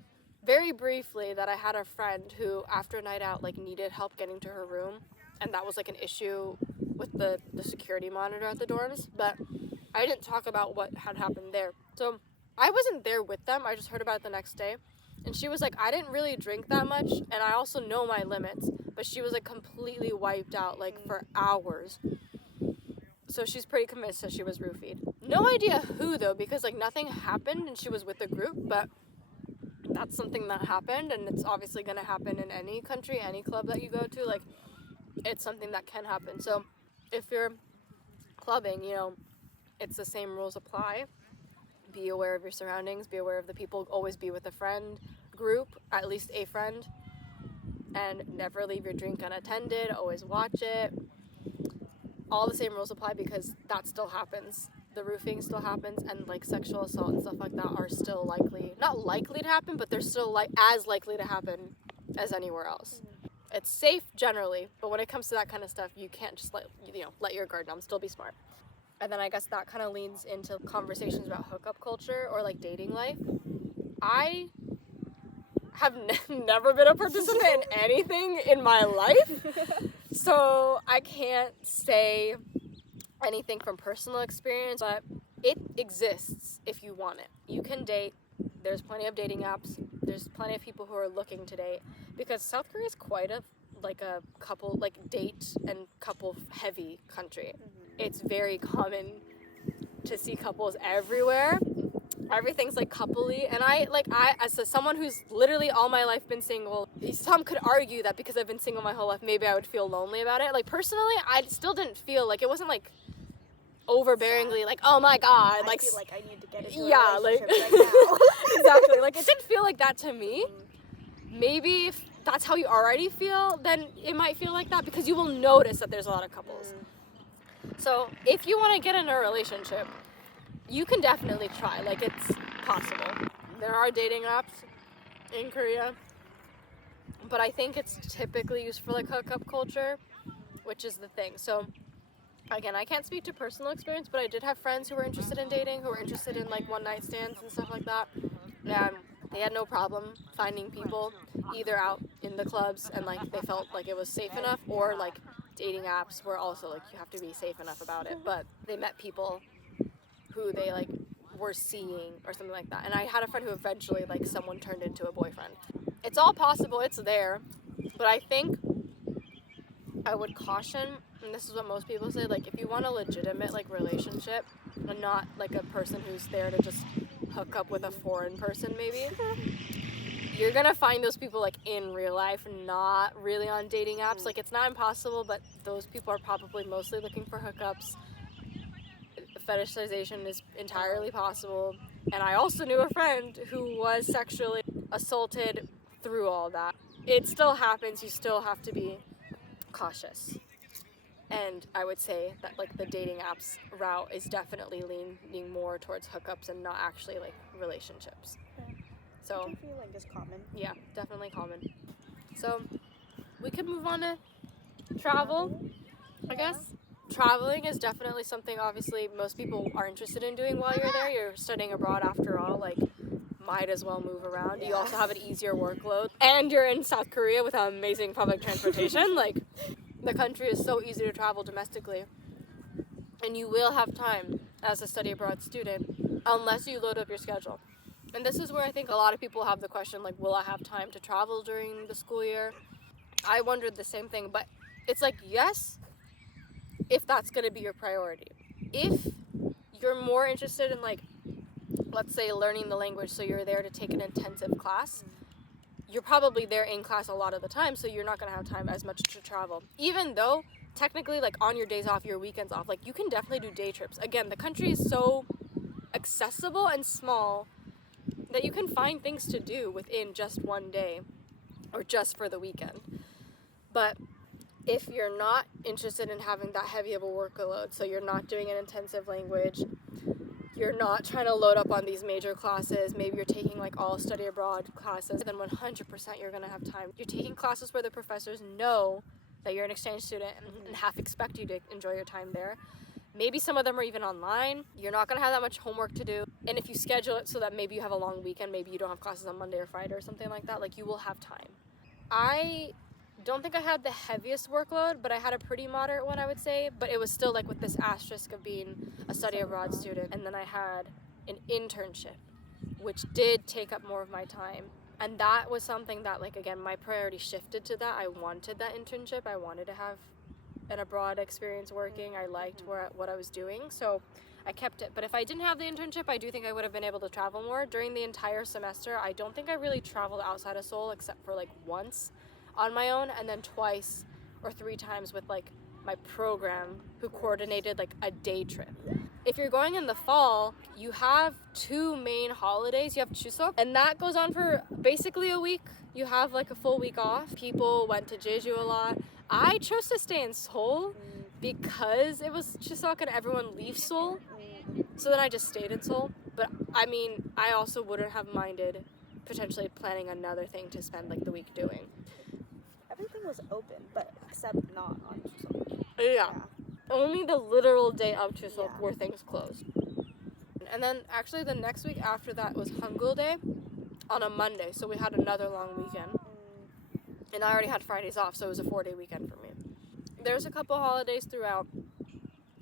very briefly that I had a friend who after a night out like needed help getting to her room, and that was like an issue with the security monitor at the dorms, but I didn't talk about what had happened there. So I wasn't there with them, I just heard about it the next day, and she was like, I didn't really drink that much and I also know my limits, but she was like completely wiped out like for hours. So she's pretty convinced that she was roofied. No idea who though, because like nothing happened and she was with the group, but that's something that happened, and it's obviously going to happen in any country, any club that you go to. Like it's something that can happen. So if you're clubbing, you know, it's the same rules apply. Be aware of your surroundings, be aware of the people, always be with a friend group, at least a friend, and never leave your drink unattended, always watch it. All the same rules apply because that still happens. The roofing still happens, and like sexual assault and stuff like that are still not likely to happen, but they're still like as likely to happen as anywhere else. It's safe generally, but when it comes to that kind of stuff, you can't just let your guard down, still be smart. And then I guess that kind of leans into conversations about hookup culture or like dating life. I have never been a participant in anything in my life. So I can't say anything from personal experience, but it exists if you want it. You can date. There's plenty of dating apps. There's plenty of people who are looking to date, because South Korea is quite a couple, like date and couple heavy country. It's very common to see couples everywhere. Everything's like coupley, and I as someone who's literally all my life been single, some could argue that because I've been single my whole life, maybe I would feel lonely about it. Like personally, I still didn't feel like, it wasn't like overbearingly like, oh my god, like I feel like I need to get into a relationship right now. Exactly, like it didn't feel like that to me. Maybe if that's how you already feel, then it might feel like that, because you will notice that there's a lot of couples. So if you want to get in a relationship, you can definitely try. Like, it's possible. There are dating apps in Korea, but I think it's typically used for like hookup culture, which is the thing. So again, I can't speak to personal experience, but I did have friends who were interested in dating, who were interested in like one night stands and stuff like that, and they had no problem finding people either out in the clubs and like they felt like it was safe enough, or like dating apps were also like you have to be safe enough about it, but they met people who they like were seeing or something like that. And I had a friend who eventually like someone turned into a boyfriend. It's all possible, it's there, but I think I would caution, and this is what most people say, like if you want a legitimate like relationship and not like a person who's there to just hook up with a foreign person maybe, you're gonna find those people like in real life, not really on dating apps. Like it's not impossible, but those people are probably mostly looking for hookups. Fetishization is entirely possible. And I also knew a friend who was sexually assaulted through all that. It still happens, you still have to be cautious. And I would say that like the dating apps route is definitely leaning more towards hookups and not actually like relationships. So I feel like it's common. Yeah, definitely common. So we could move on to travel, I guess. Traveling is definitely something obviously most people are interested in doing while you're there. You're studying abroad after all, like might as well move around. You also have an easier workload, and you're in South Korea with amazing public transportation. Like the country is so easy to travel domestically, and you will have time as a study abroad student unless you load up your schedule. And this is where I think a lot of people have the question, like, will I have time to travel during the school year? I wondered the same thing, but it's like, yes, if that's going to be your priority. If you're more interested in, like, let's say learning the language, so you're there to take an intensive class, you're probably there in class a lot of the time, so you're not going to have time as much to travel. Even though, technically, like, on your days off, your weekends off, like, you can definitely do day trips. Again, the country is so accessible and small that you can find things to do within just one day or just for the weekend. But if you're not interested in having that heavy of a workload, so you're not doing an intensive language, you're not trying to load up on these major classes, maybe you're taking like all study abroad classes, then 100% you're going to have time. You're taking classes where the professors know that you're an exchange student and half expect you to enjoy your time there. Maybe some of them are even online. You're not going to have that much homework to do. And if you schedule it so that maybe you have a long weekend, maybe you don't have classes on Monday or Friday or something like that, like you will have time. I don't think I had the heaviest workload, but I had a pretty moderate one, I would say. But it was still like with this asterisk of being a study abroad student. And then I had an internship, which did take up more of my time. And that was something that, like, again, my priority shifted to that. I wanted that internship. I wanted to have an abroad experience working. I liked what I was doing, so I kept it. But if I didn't have the internship, I do think I would have been able to travel more. During the entire semester, I don't think I really traveled outside of Seoul except for like once on my own, and then twice or 3 times with like my program who coordinated like a day trip. If you're going in the fall, you have 2 main holidays. You have Chuseok, and that goes on for basically a week. You have like a full week off. People went to Jeju a lot. I chose to stay in Seoul because it was Chuseok and everyone leaves Seoul. So then I just stayed in Seoul. But I mean, I also wouldn't have minded potentially planning another thing to spend like the week doing. Everything was open, but except not on Chuseok. Yeah. Only the literal day of Chuseok Yeah. were things closed. And then actually the next week after that was Hangul Day on a Monday. So we had another long weekend. And I already had Fridays off, so it was a 4-day weekend for me. There's a couple holidays throughout.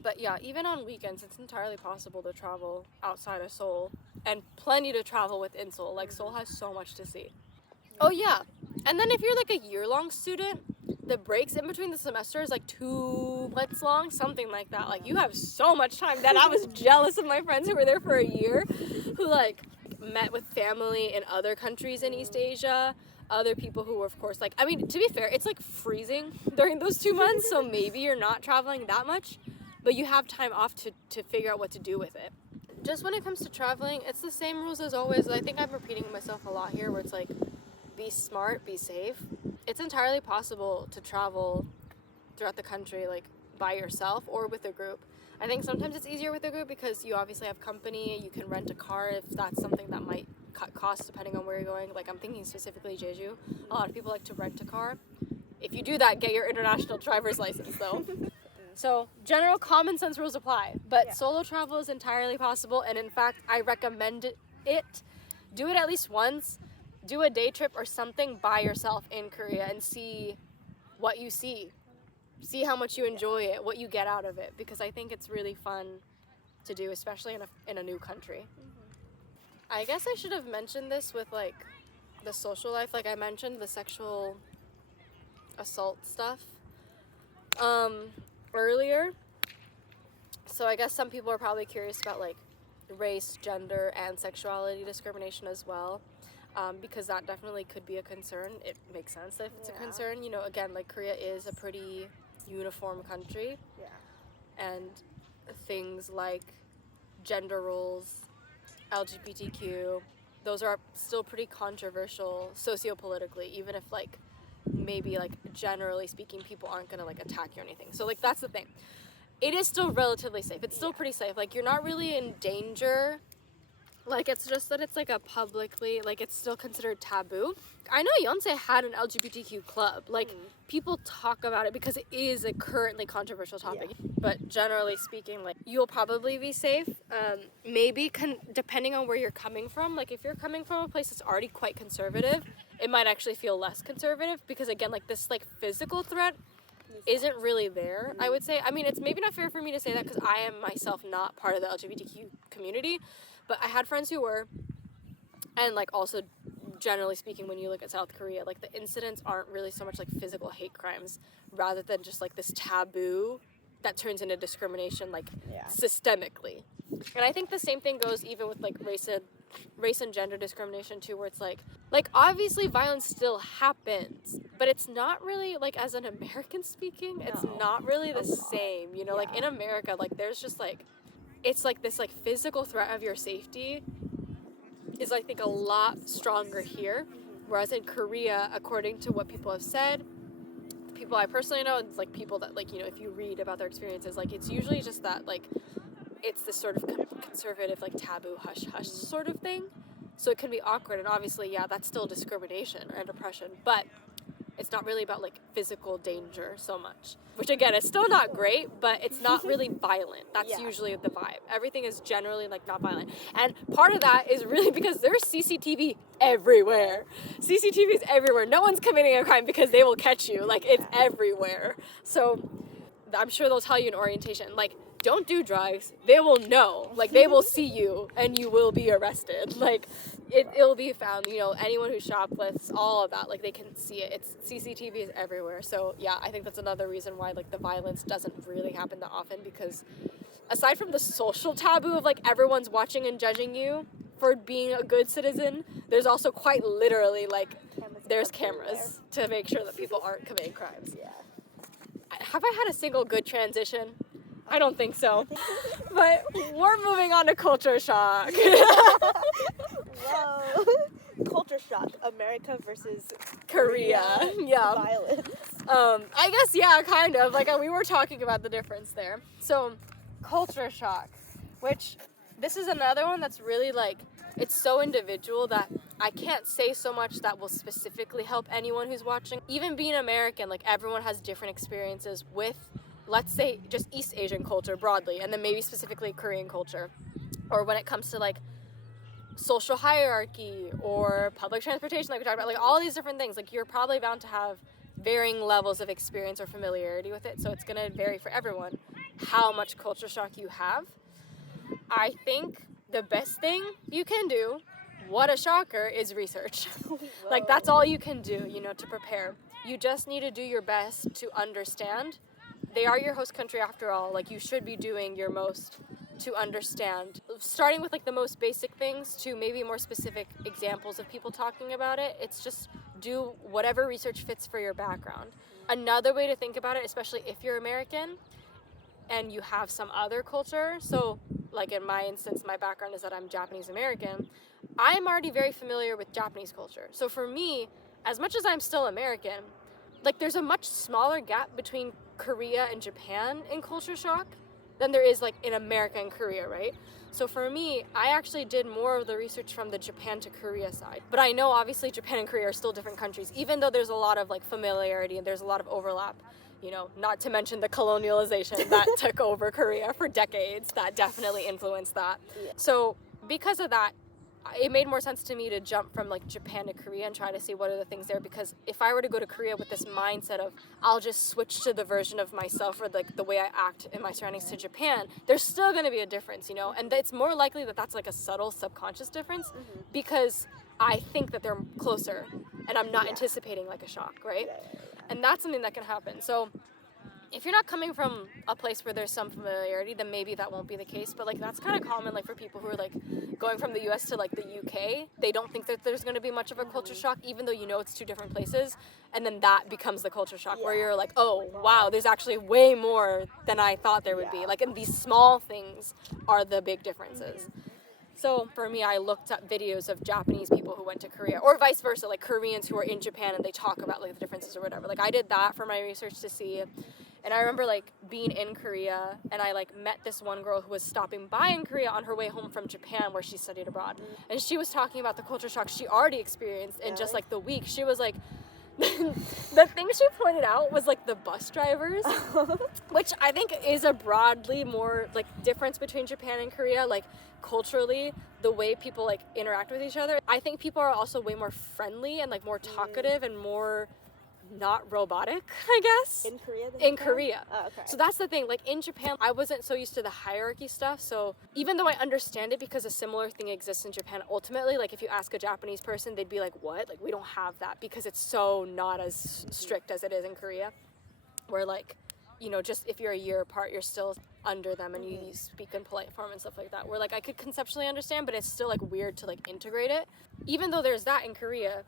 But yeah, even on weekends, it's entirely possible to travel outside of Seoul. And plenty to travel within Seoul. Like, Seoul has so much to see. Oh yeah. And then if you're like a year-long student, the breaks in between the semesters like 2 months long, something like that. Like, you have so much time. That I was jealous of my friends who were there for a year, who like met with family in other countries in East Asia. Other people who were, of course, like, I mean, to be fair, it's like freezing during those 2 months, so maybe you're not traveling that much, but you have time off to figure out what to do with it. Just when it comes to traveling, it's the same rules as always. I think I'm repeating myself a lot here, where it's like, be smart, be safe. It's entirely possible to travel throughout the country, like, by yourself or with a group. I think sometimes it's easier with a group because you obviously have company, you can rent a car if that's something that might cut costs depending on where you're going. Like, I'm thinking specifically Jeju. A lot of people like to rent a car. If you do that, get your international driver's license though. So general common sense rules apply, but solo travel is entirely possible, and in fact I recommend it. Do it at least once. Do a day trip or something by yourself in Korea and see what you see. See how much you enjoy it, what you get out of it, because I think it's really fun to do, especially in a new country. I guess I should have mentioned this with like the social life. Like I mentioned the sexual assault stuff earlier. So I guess some people are probably curious about like race, gender, and sexuality discrimination as well. Because that definitely could be a concern. It makes sense if it's a concern. You know, again, like Korea is a pretty uniform country. Yeah. And things like gender roles, LGBTQ, those are still pretty controversial sociopolitically, even if like maybe like generally speaking people aren't gonna like attack you or anything. So like that's the thing. It is still relatively safe. It's still pretty safe. Like you're not really in danger. Like, it's just that it's, like, a publicly, like, it's still considered taboo. I know Yonsei had an LGBTQ club. Like, people talk about it because it is a currently controversial topic. Yeah. But generally speaking, like, you'll probably be safe. Maybe depending on where you're coming from. Like, if you're coming from a place that's already quite conservative, it might actually feel less conservative. Because, again, like, this, like, physical threat isn't really there, I would say. I mean, it's maybe not fair for me to say that because I am myself not part of the LGBTQ community. But I had friends who were, and like also generally speaking, when you look at South Korea, like the incidents aren't really so much like physical hate crimes rather than just like this taboo that turns into discrimination like systemically. And I think the same thing goes even with like race and gender discrimination too, where it's like obviously violence still happens, but it's not really like, as an American speaking, it's not really the same, you know. Like in America, like there's just like it's like this like physical threat of your safety is, I think, a lot stronger here, whereas in Korea, according to what people have said, people I personally know, it's like people that, like, you know, if you read about their experiences, like, it's usually just that, like, it's this sort of conservative, like, taboo hush-hush sort of thing, so it can be awkward, and obviously, yeah, that's still discrimination and oppression, but it's not really about, like, physical danger so much, which, again, is still not great, but it's not really violent. That's usually the vibe. Everything is generally, like, not violent. And part of that is really because there's CCTV everywhere. CCTV is everywhere. No one's committing a crime because they will catch you. Like, it's everywhere. So I'm sure they'll tell you in orientation, like, don't do drugs. They will know. Like, they will see you and you will be arrested. Like, it'll be found, you know, anyone who shoplifts, all of that, like, they can see it. It's CCTV is everywhere. So, yeah, I think that's another reason why, like, the violence doesn't really happen that often, because aside from the social taboo of, like, everyone's watching and judging you for being a good citizen, there's also quite literally, like, there's cameras to make sure that people aren't committing crimes. Yeah. Have I had a single good transition? I don't think so. But we're moving on to culture shock. Whoa. Culture shock. America versus Korea. Yeah. Violence. I guess, yeah, kind of. Like, we were talking about the difference there. So, culture shock, which this is another one that's really, like, it's so individual that I can't say so much that will specifically help anyone who's watching. Even being American, like, everyone has different experiences with, let's say, just East Asian culture broadly, and then maybe specifically Korean culture. Or when it comes to, like, social hierarchy or public transportation, like we talked about, like, all these different things. Like, you're probably bound to have varying levels of experience or familiarity with it, so it's going to vary for everyone how much culture shock you have. I think the best thing you can do, what a shocker, is research. Like, that's all you can do, you know, to prepare. You just need to do your best to understand. They are your host country after all. Like, you should be doing your most to understand, starting with, like, the most basic things to maybe more specific examples of people talking about it. It's just do whatever research fits for your background. Another way to think about it, especially if you're American and you have some other culture, so, like, in my instance, my background is that I'm Japanese American, I'm already very familiar with Japanese culture. So for me, as much as I'm still American, like, there's a much smaller gap between Korea and Japan in culture shock than there is, like, in America and Korea, right? So for me, I actually did more of the research from the Japan to Korea side. But I know, obviously, Japan and Korea are still different countries, even though there's a lot of, like, familiarity and there's a lot of overlap, you know, not to mention the colonialization that took over Korea for decades. That definitely influenced that. Yeah. So because of that, it made more sense to me to jump from, like, Japan to Korea and try to see what are the things there, because if I were to go to Korea with this mindset of I'll just switch to the version of myself or, like, the way I act in my surroundings to Japan, there's still going to be a difference, you know, and it's more likely that that's, like, a subtle subconscious difference because I think that they're closer and I'm not anticipating, like, a shock, right? And that's something that can happen. So if you're not coming from a place where there's some familiarity, then maybe that won't be the case. But, like, that's kind of common, like, for people who are, like, going from the US to, like, the UK. They don't think that there's going to be much of a culture shock, even though you know it's two different places. And then that becomes the culture shock where you're like, oh, wow, there's actually way more than I thought there would be. Like, and these small things are the big differences. So for me, I looked at videos of Japanese people who went to Korea, or vice versa, like Koreans who are in Japan and they talk about, like, the differences or whatever. Like, I did that for my research to see. And I remember, like, being in Korea, and I, like, met this one girl who was stopping by in Korea on her way home from Japan, where she studied abroad. And she was talking about the culture shock she already experienced in just, like, the week. She was like, the thing she pointed out was, like, the bus drivers, which I think is a broadly more, like, difference between Japan and Korea, like, culturally, the way people, like, interact with each other. I think people are also way more friendly and, like, more talkative and more not robotic, I guess. In Korea? In Korea. Oh, okay. So that's the thing. Like, in Japan, I wasn't so used to the hierarchy stuff. So even though I understand it because a similar thing exists in Japan, ultimately, like, if you ask a Japanese person, they'd be like, what? Like, we don't have that because it's so not as strict as it is in Korea. Where, like, you know, just if you're a year apart, you're still under them and you speak in polite form and stuff like that. Where, like, I could conceptually understand, but it's still, like, weird to, like, integrate it. Even though there's that in Korea,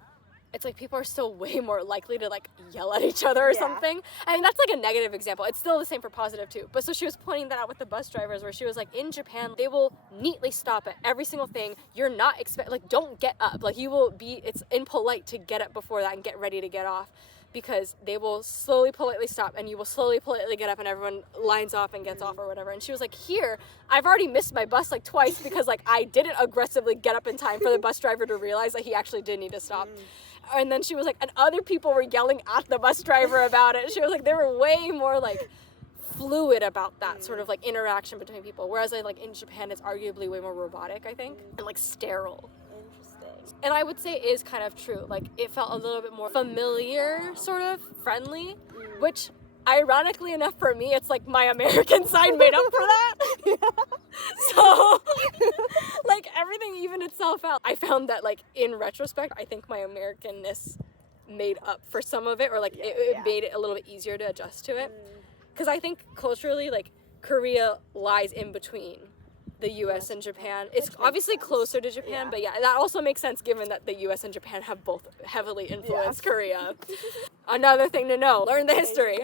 it's like people are still way more likely to like yell at each other or something. I mean, that's like a negative example. It's still the same for positive too. But so she was pointing that out with the bus drivers, where she was like, in Japan, they will neatly stop at every single thing. You're not like, don't get up. Like, you will be, it's impolite to get up before that and get ready to get off, because they will slowly, politely stop, and you will slowly, politely get up, and everyone lines off and gets off or whatever. And she was like, here, I've already missed my bus like twice because like I didn't aggressively get up in time for the bus driver to realize that he actually did need to stop. And then she was like, and other people were yelling at the bus driver about it. She was like, they were way more like fluid about that sort of like interaction between people. Whereas like in Japan, it's arguably way more robotic, I think, and like sterile. Interesting. And I would say it is kind of true. Like, it felt a little bit more familiar, sort of friendly, which ironically enough for me, it's like my American side made up for that. So like everything even itself out. I found that like in retrospect, I think my Americanness made up for some of it, or like it made it a little bit easier to adjust to it. Because I think culturally, like, Korea lies in between the US and Japan. It's obviously closer to Japan, but yeah, that also makes sense given that the US and Japan have both heavily influenced Korea. Another thing to know, learn the history.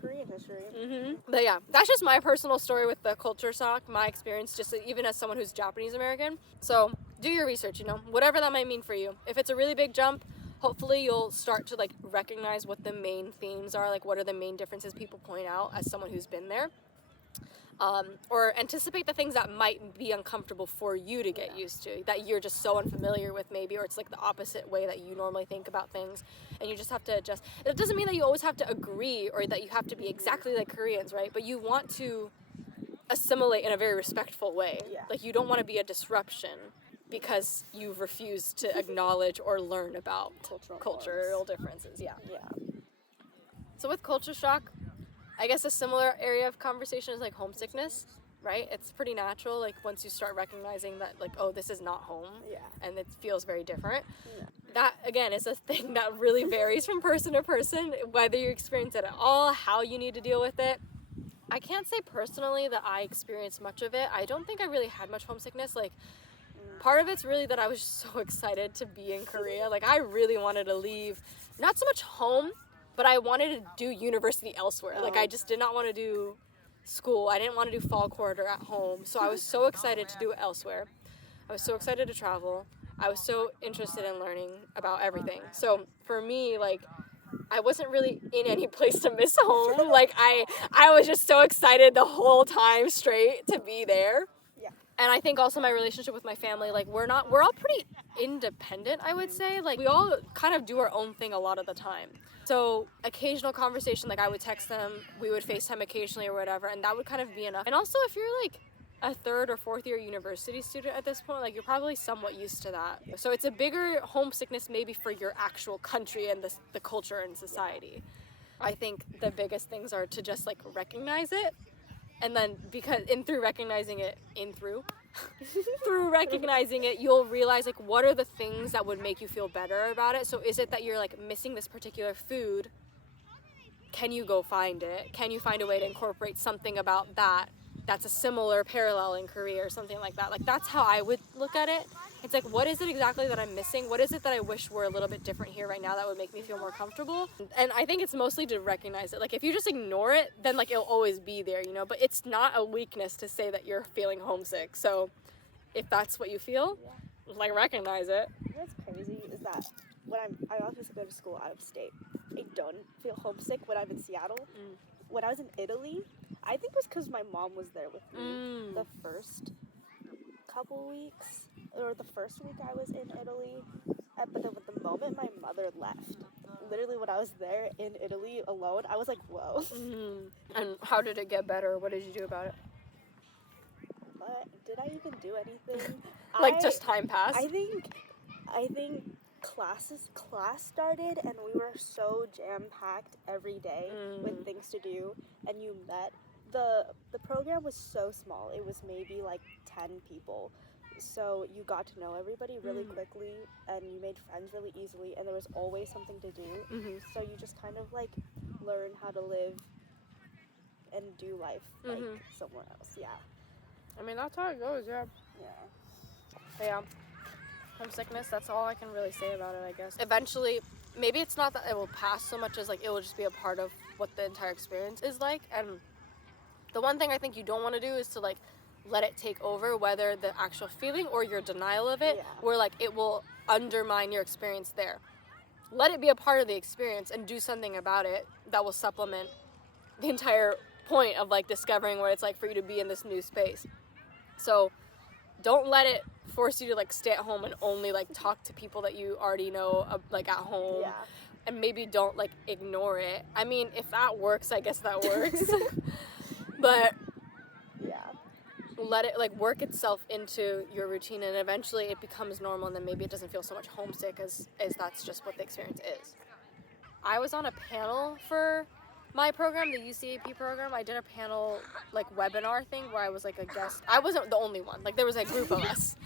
Korean history. But yeah, that's just my personal story with the culture shock, my experience, just even as someone who's Japanese American. So do your research, you know, whatever that might mean for you. If it's a really big jump, hopefully you'll start to like recognize what the main themes are, like what are the main differences people point out as someone who's been there. Or anticipate the things that might be uncomfortable for you to get used to, that you're just so unfamiliar with maybe, or it's like the opposite way that you normally think about things, and you just have to adjust. It doesn't mean that you always have to agree or that you have to be exactly like Koreans, right? But you want to assimilate in a very respectful way. Like, you don't want to be a disruption because you've refused to acknowledge or learn about cultural differences. So with culture shock, I guess a similar area of conversation is like homesickness, right? It's pretty natural, like, once you start recognizing that, like, oh, this is not home, and it feels very different. That, again, is a thing that really varies from person to person, whether you experience it at all, how you need to deal with it. I can't say personally that I experienced much of it. I don't think I really had much homesickness. Like, part of it's really that I was just so excited to be in Korea. Like, I really wanted to leave, not so much home, but I wanted to do university elsewhere. Like, I just did not want to do school. I didn't want to do fall quarter at home. So I was so excited to do it elsewhere. I was so excited to travel. I was so interested in learning about everything. So for me, like, I wasn't really in any place to miss home. Like, I was just so excited the whole time straight to be there. And I think also my relationship with my family, like, we're all pretty independent, I would say. Like, we all kind of do our own thing a lot of the time. So occasional conversation, like, I would text them, we would FaceTime occasionally or whatever, and that would kind of be enough. And also, if you're like a third or fourth year university student at this point, like, you're probably somewhat used to that. So it's a bigger homesickness maybe for your actual country and the culture and society. I think the biggest things are to just like recognize it. And then through recognizing it, through recognizing it, you'll realize, like, what are the things that would make you feel better about it? So is it that you're, like, missing this particular food? Can you go find it? Can you find a way to incorporate something about that that's a similar parallel in Korea or something like that? Like, that's how I would look at it. It's like, what is it exactly that I'm missing? What is it that I wish were a little bit different here right now that would make me feel more comfortable? And I think it's mostly to recognize it. Like, if you just ignore it, then, like, it'll always be there, you know? But it's not a weakness to say that you're feeling homesick. So if that's what you feel, like, recognize it. What's crazy is that when I obviously go to school out of state, I don't feel homesick when I'm in Seattle. When I was in Italy, I think it was because my mom was there with me the first couple weeks, or the first week I was in Italy. But then with the moment my mother left, literally when I was there in Italy alone, I was like, whoa. And how did it get better? What did you do about it? But did I even do anything? Like, just time passed? I think class started, and we were so jam-packed every day with things to do, and you met. The program was so small. It was maybe like 10 people. So you got to know everybody really quickly, and you made friends really easily, and there was always something to do. So you just kind of like learn how to live and do life like somewhere else. I mean, that's how it goes, But yeah. Homesickness, that's all I can really say about it, I guess. Eventually, maybe it's not that it will pass so much as like it will just be a part of what the entire experience is like. And the one thing I think you don't want to do is to like let it take over, whether the actual feeling or your denial of it, where like it will undermine your experience there. Let it be a part of the experience and do something about it that will supplement the entire point of like discovering what it's like for you to be in this new space. So don't let it force you to like stay at home and only like talk to people that you already know like at home. Yeah. And maybe don't like ignore it. I mean, if that works, I guess that works. But Yeah. let it like work itself into your routine, and eventually it becomes normal, and then maybe it doesn't feel so much homesick as that's just what the experience is. I was on a panel for my program, the UCAP program. I did a panel like webinar thing where I was like a guest. I wasn't the only one. Like there was a group of us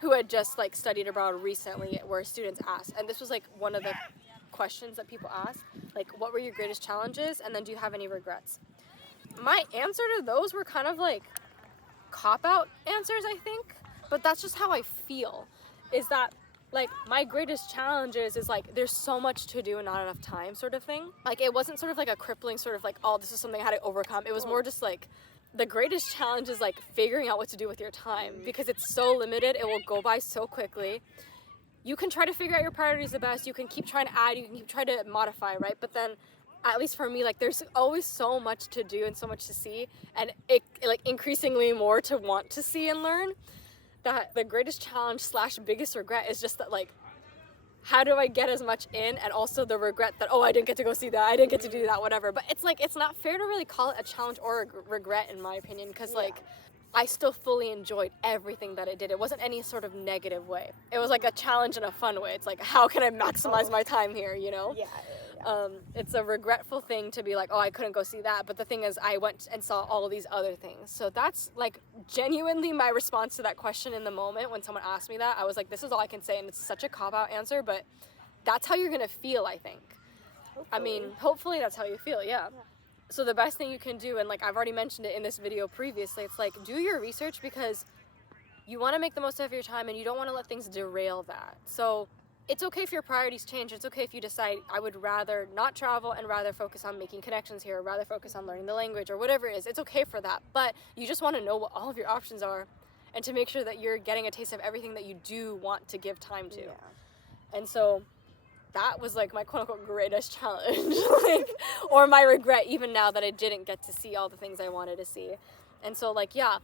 who had just like studied abroad recently, where students asked, and this was like one of the questions that people asked, like what were your greatest challenges, and then do you have any regrets? My answer to those were kind of like cop-out answers, I think, but that's just how I feel, is that like my greatest challenges is like there's so much to do and not enough time sort of thing. Like it wasn't sort of like a crippling sort of like, oh, this is something I had to overcome. It was more just like the greatest challenge is like figuring out what to do with your time, because it's so limited. It will go by so quickly. You can try to figure out your priorities the best. You can keep trying to add, you can keep trying to modify, right? But then at least for me, like there's always so much to do and so much to see, and it like increasingly more to want to see and learn, that the greatest challenge / biggest regret is just that like, how do I get as much in, and also the regret that, oh, I didn't get to go see that, I didn't get to do that, whatever. But it's like, it's not fair to really call it a challenge or a regret in my opinion, because like I still fully enjoyed everything that it did. It wasn't any sort of negative way. It was like a challenge in a fun way. It's like, how can I maximize my time here, you know? Yeah. It's a regretful thing to be like, oh, I couldn't go see that. But the thing is, I went and saw all of these other things. So that's like genuinely my response to that question in the moment when someone asked me that. I was like, this is all I can say. And it's such a cop-out answer, but that's how you're going to feel, I think. Hopefully. I mean, hopefully that's how you feel, yeah. So the best thing you can do, and like I've already mentioned it in this video previously, it's like do your research, because you want to make the most of your time and you don't want to let things derail that. So it's okay if your priorities change. It's okay if you decide, I would rather not travel and rather focus on making connections here, or rather focus on learning the language or whatever it is. It's okay for that. But you just want to know what all of your options are, and to make sure that you're getting a taste of everything that you do want to give time to. Yeah. And so that was like my quote unquote greatest challenge, like, or my regret even now that I didn't get to see all the things I wanted to see. And so like, yeah,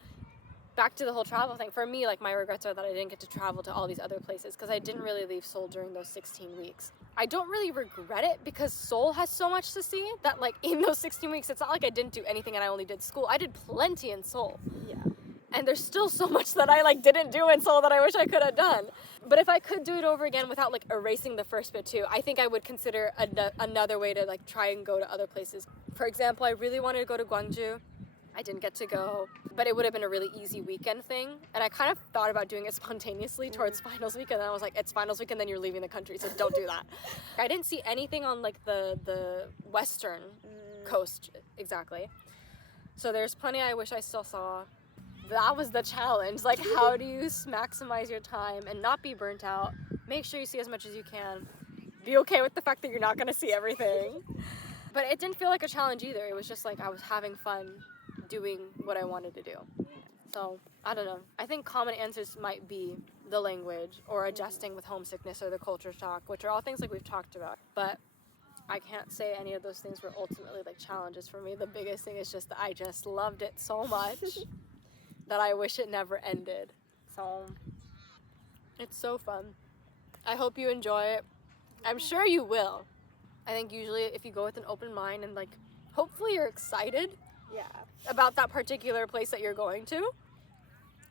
back to the whole travel thing, for me, like my regrets are that I didn't get to travel to all these other places, because I didn't really leave Seoul during those 16 weeks. I don't really regret it, because Seoul has so much to see that like in those 16 weeks, it's not like I didn't do anything and I only did school. I did plenty in Seoul. Yeah. And there's still so much that I like didn't do in Seoul that I wish I could have done. But if I could do it over again without like erasing the first bit too, I think I would consider another way to like try and go to other places. For example, I really wanted to go to Gwangju. I didn't get to go, but it would have been a really easy weekend thing. And I kind of thought about doing it spontaneously towards finals week, and then I was like, it's finals week and then you're leaving the country, so don't do that. I didn't see anything on like the western coast exactly. So there's plenty I wish I still saw. That was the challenge. Like, how do you maximize your time and not be burnt out? Make sure you see as much as you can. Be okay with the fact that you're not gonna see everything. But it didn't feel like a challenge either. It was just like I was having fun doing what I wanted to do. So, I don't know. I think common answers might be the language, or adjusting with homesickness, or the culture shock, which are all things like we've talked about. But I can't say any of those things were ultimately like challenges for me. The biggest thing is just that I just loved it so much that I wish it never ended. So, it's so fun. I hope you enjoy it. I'm sure you will. I think usually if you go with an open mind and like, hopefully you're excited about that particular place that you're going to.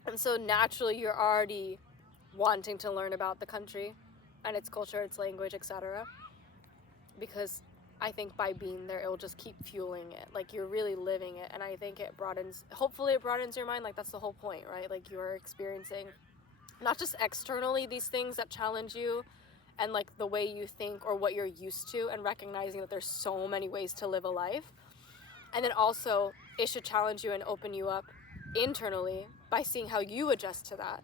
And so naturally you're already wanting to learn about the country and its culture, its language, etc. Because I think by being there, it will just keep fueling it. Like, you're really living it. And I think hopefully it broadens your mind. Like, that's the whole point, right? Like, you're experiencing not just externally these things that challenge you and like the way you think or what you're used to, and recognizing that there's so many ways to live a life. And then also it should challenge you and open you up internally by seeing how you adjust to that.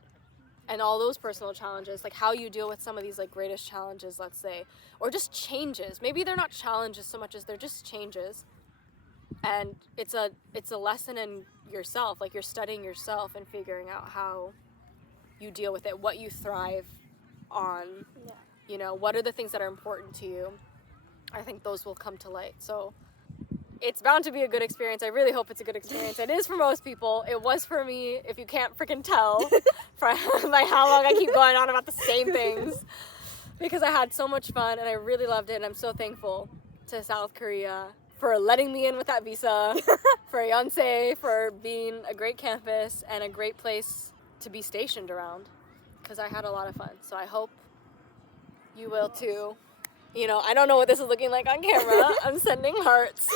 and all those personal challenges, like how you deal with some of these like greatest challenges, let's say, or just changes. Maybe they're not challenges so much as they're just changes. And it's a lesson in yourself, like you're studying yourself and figuring out how you deal with it, what you thrive on, you know, what are the things that are important to you. I think those will come to light. So it's bound to be a good experience. I really hope it's a good experience. It is for most people. It was for me, if you can't freaking tell, by how long I keep going on about the same things. Because I had so much fun and I really loved it, and I'm so thankful to South Korea for letting me in with that visa, for Yonsei, for being a great campus and a great place to be stationed around, because I had a lot of fun. So I hope you will too. You know, I don't know what this is looking like on camera. I'm sending hearts.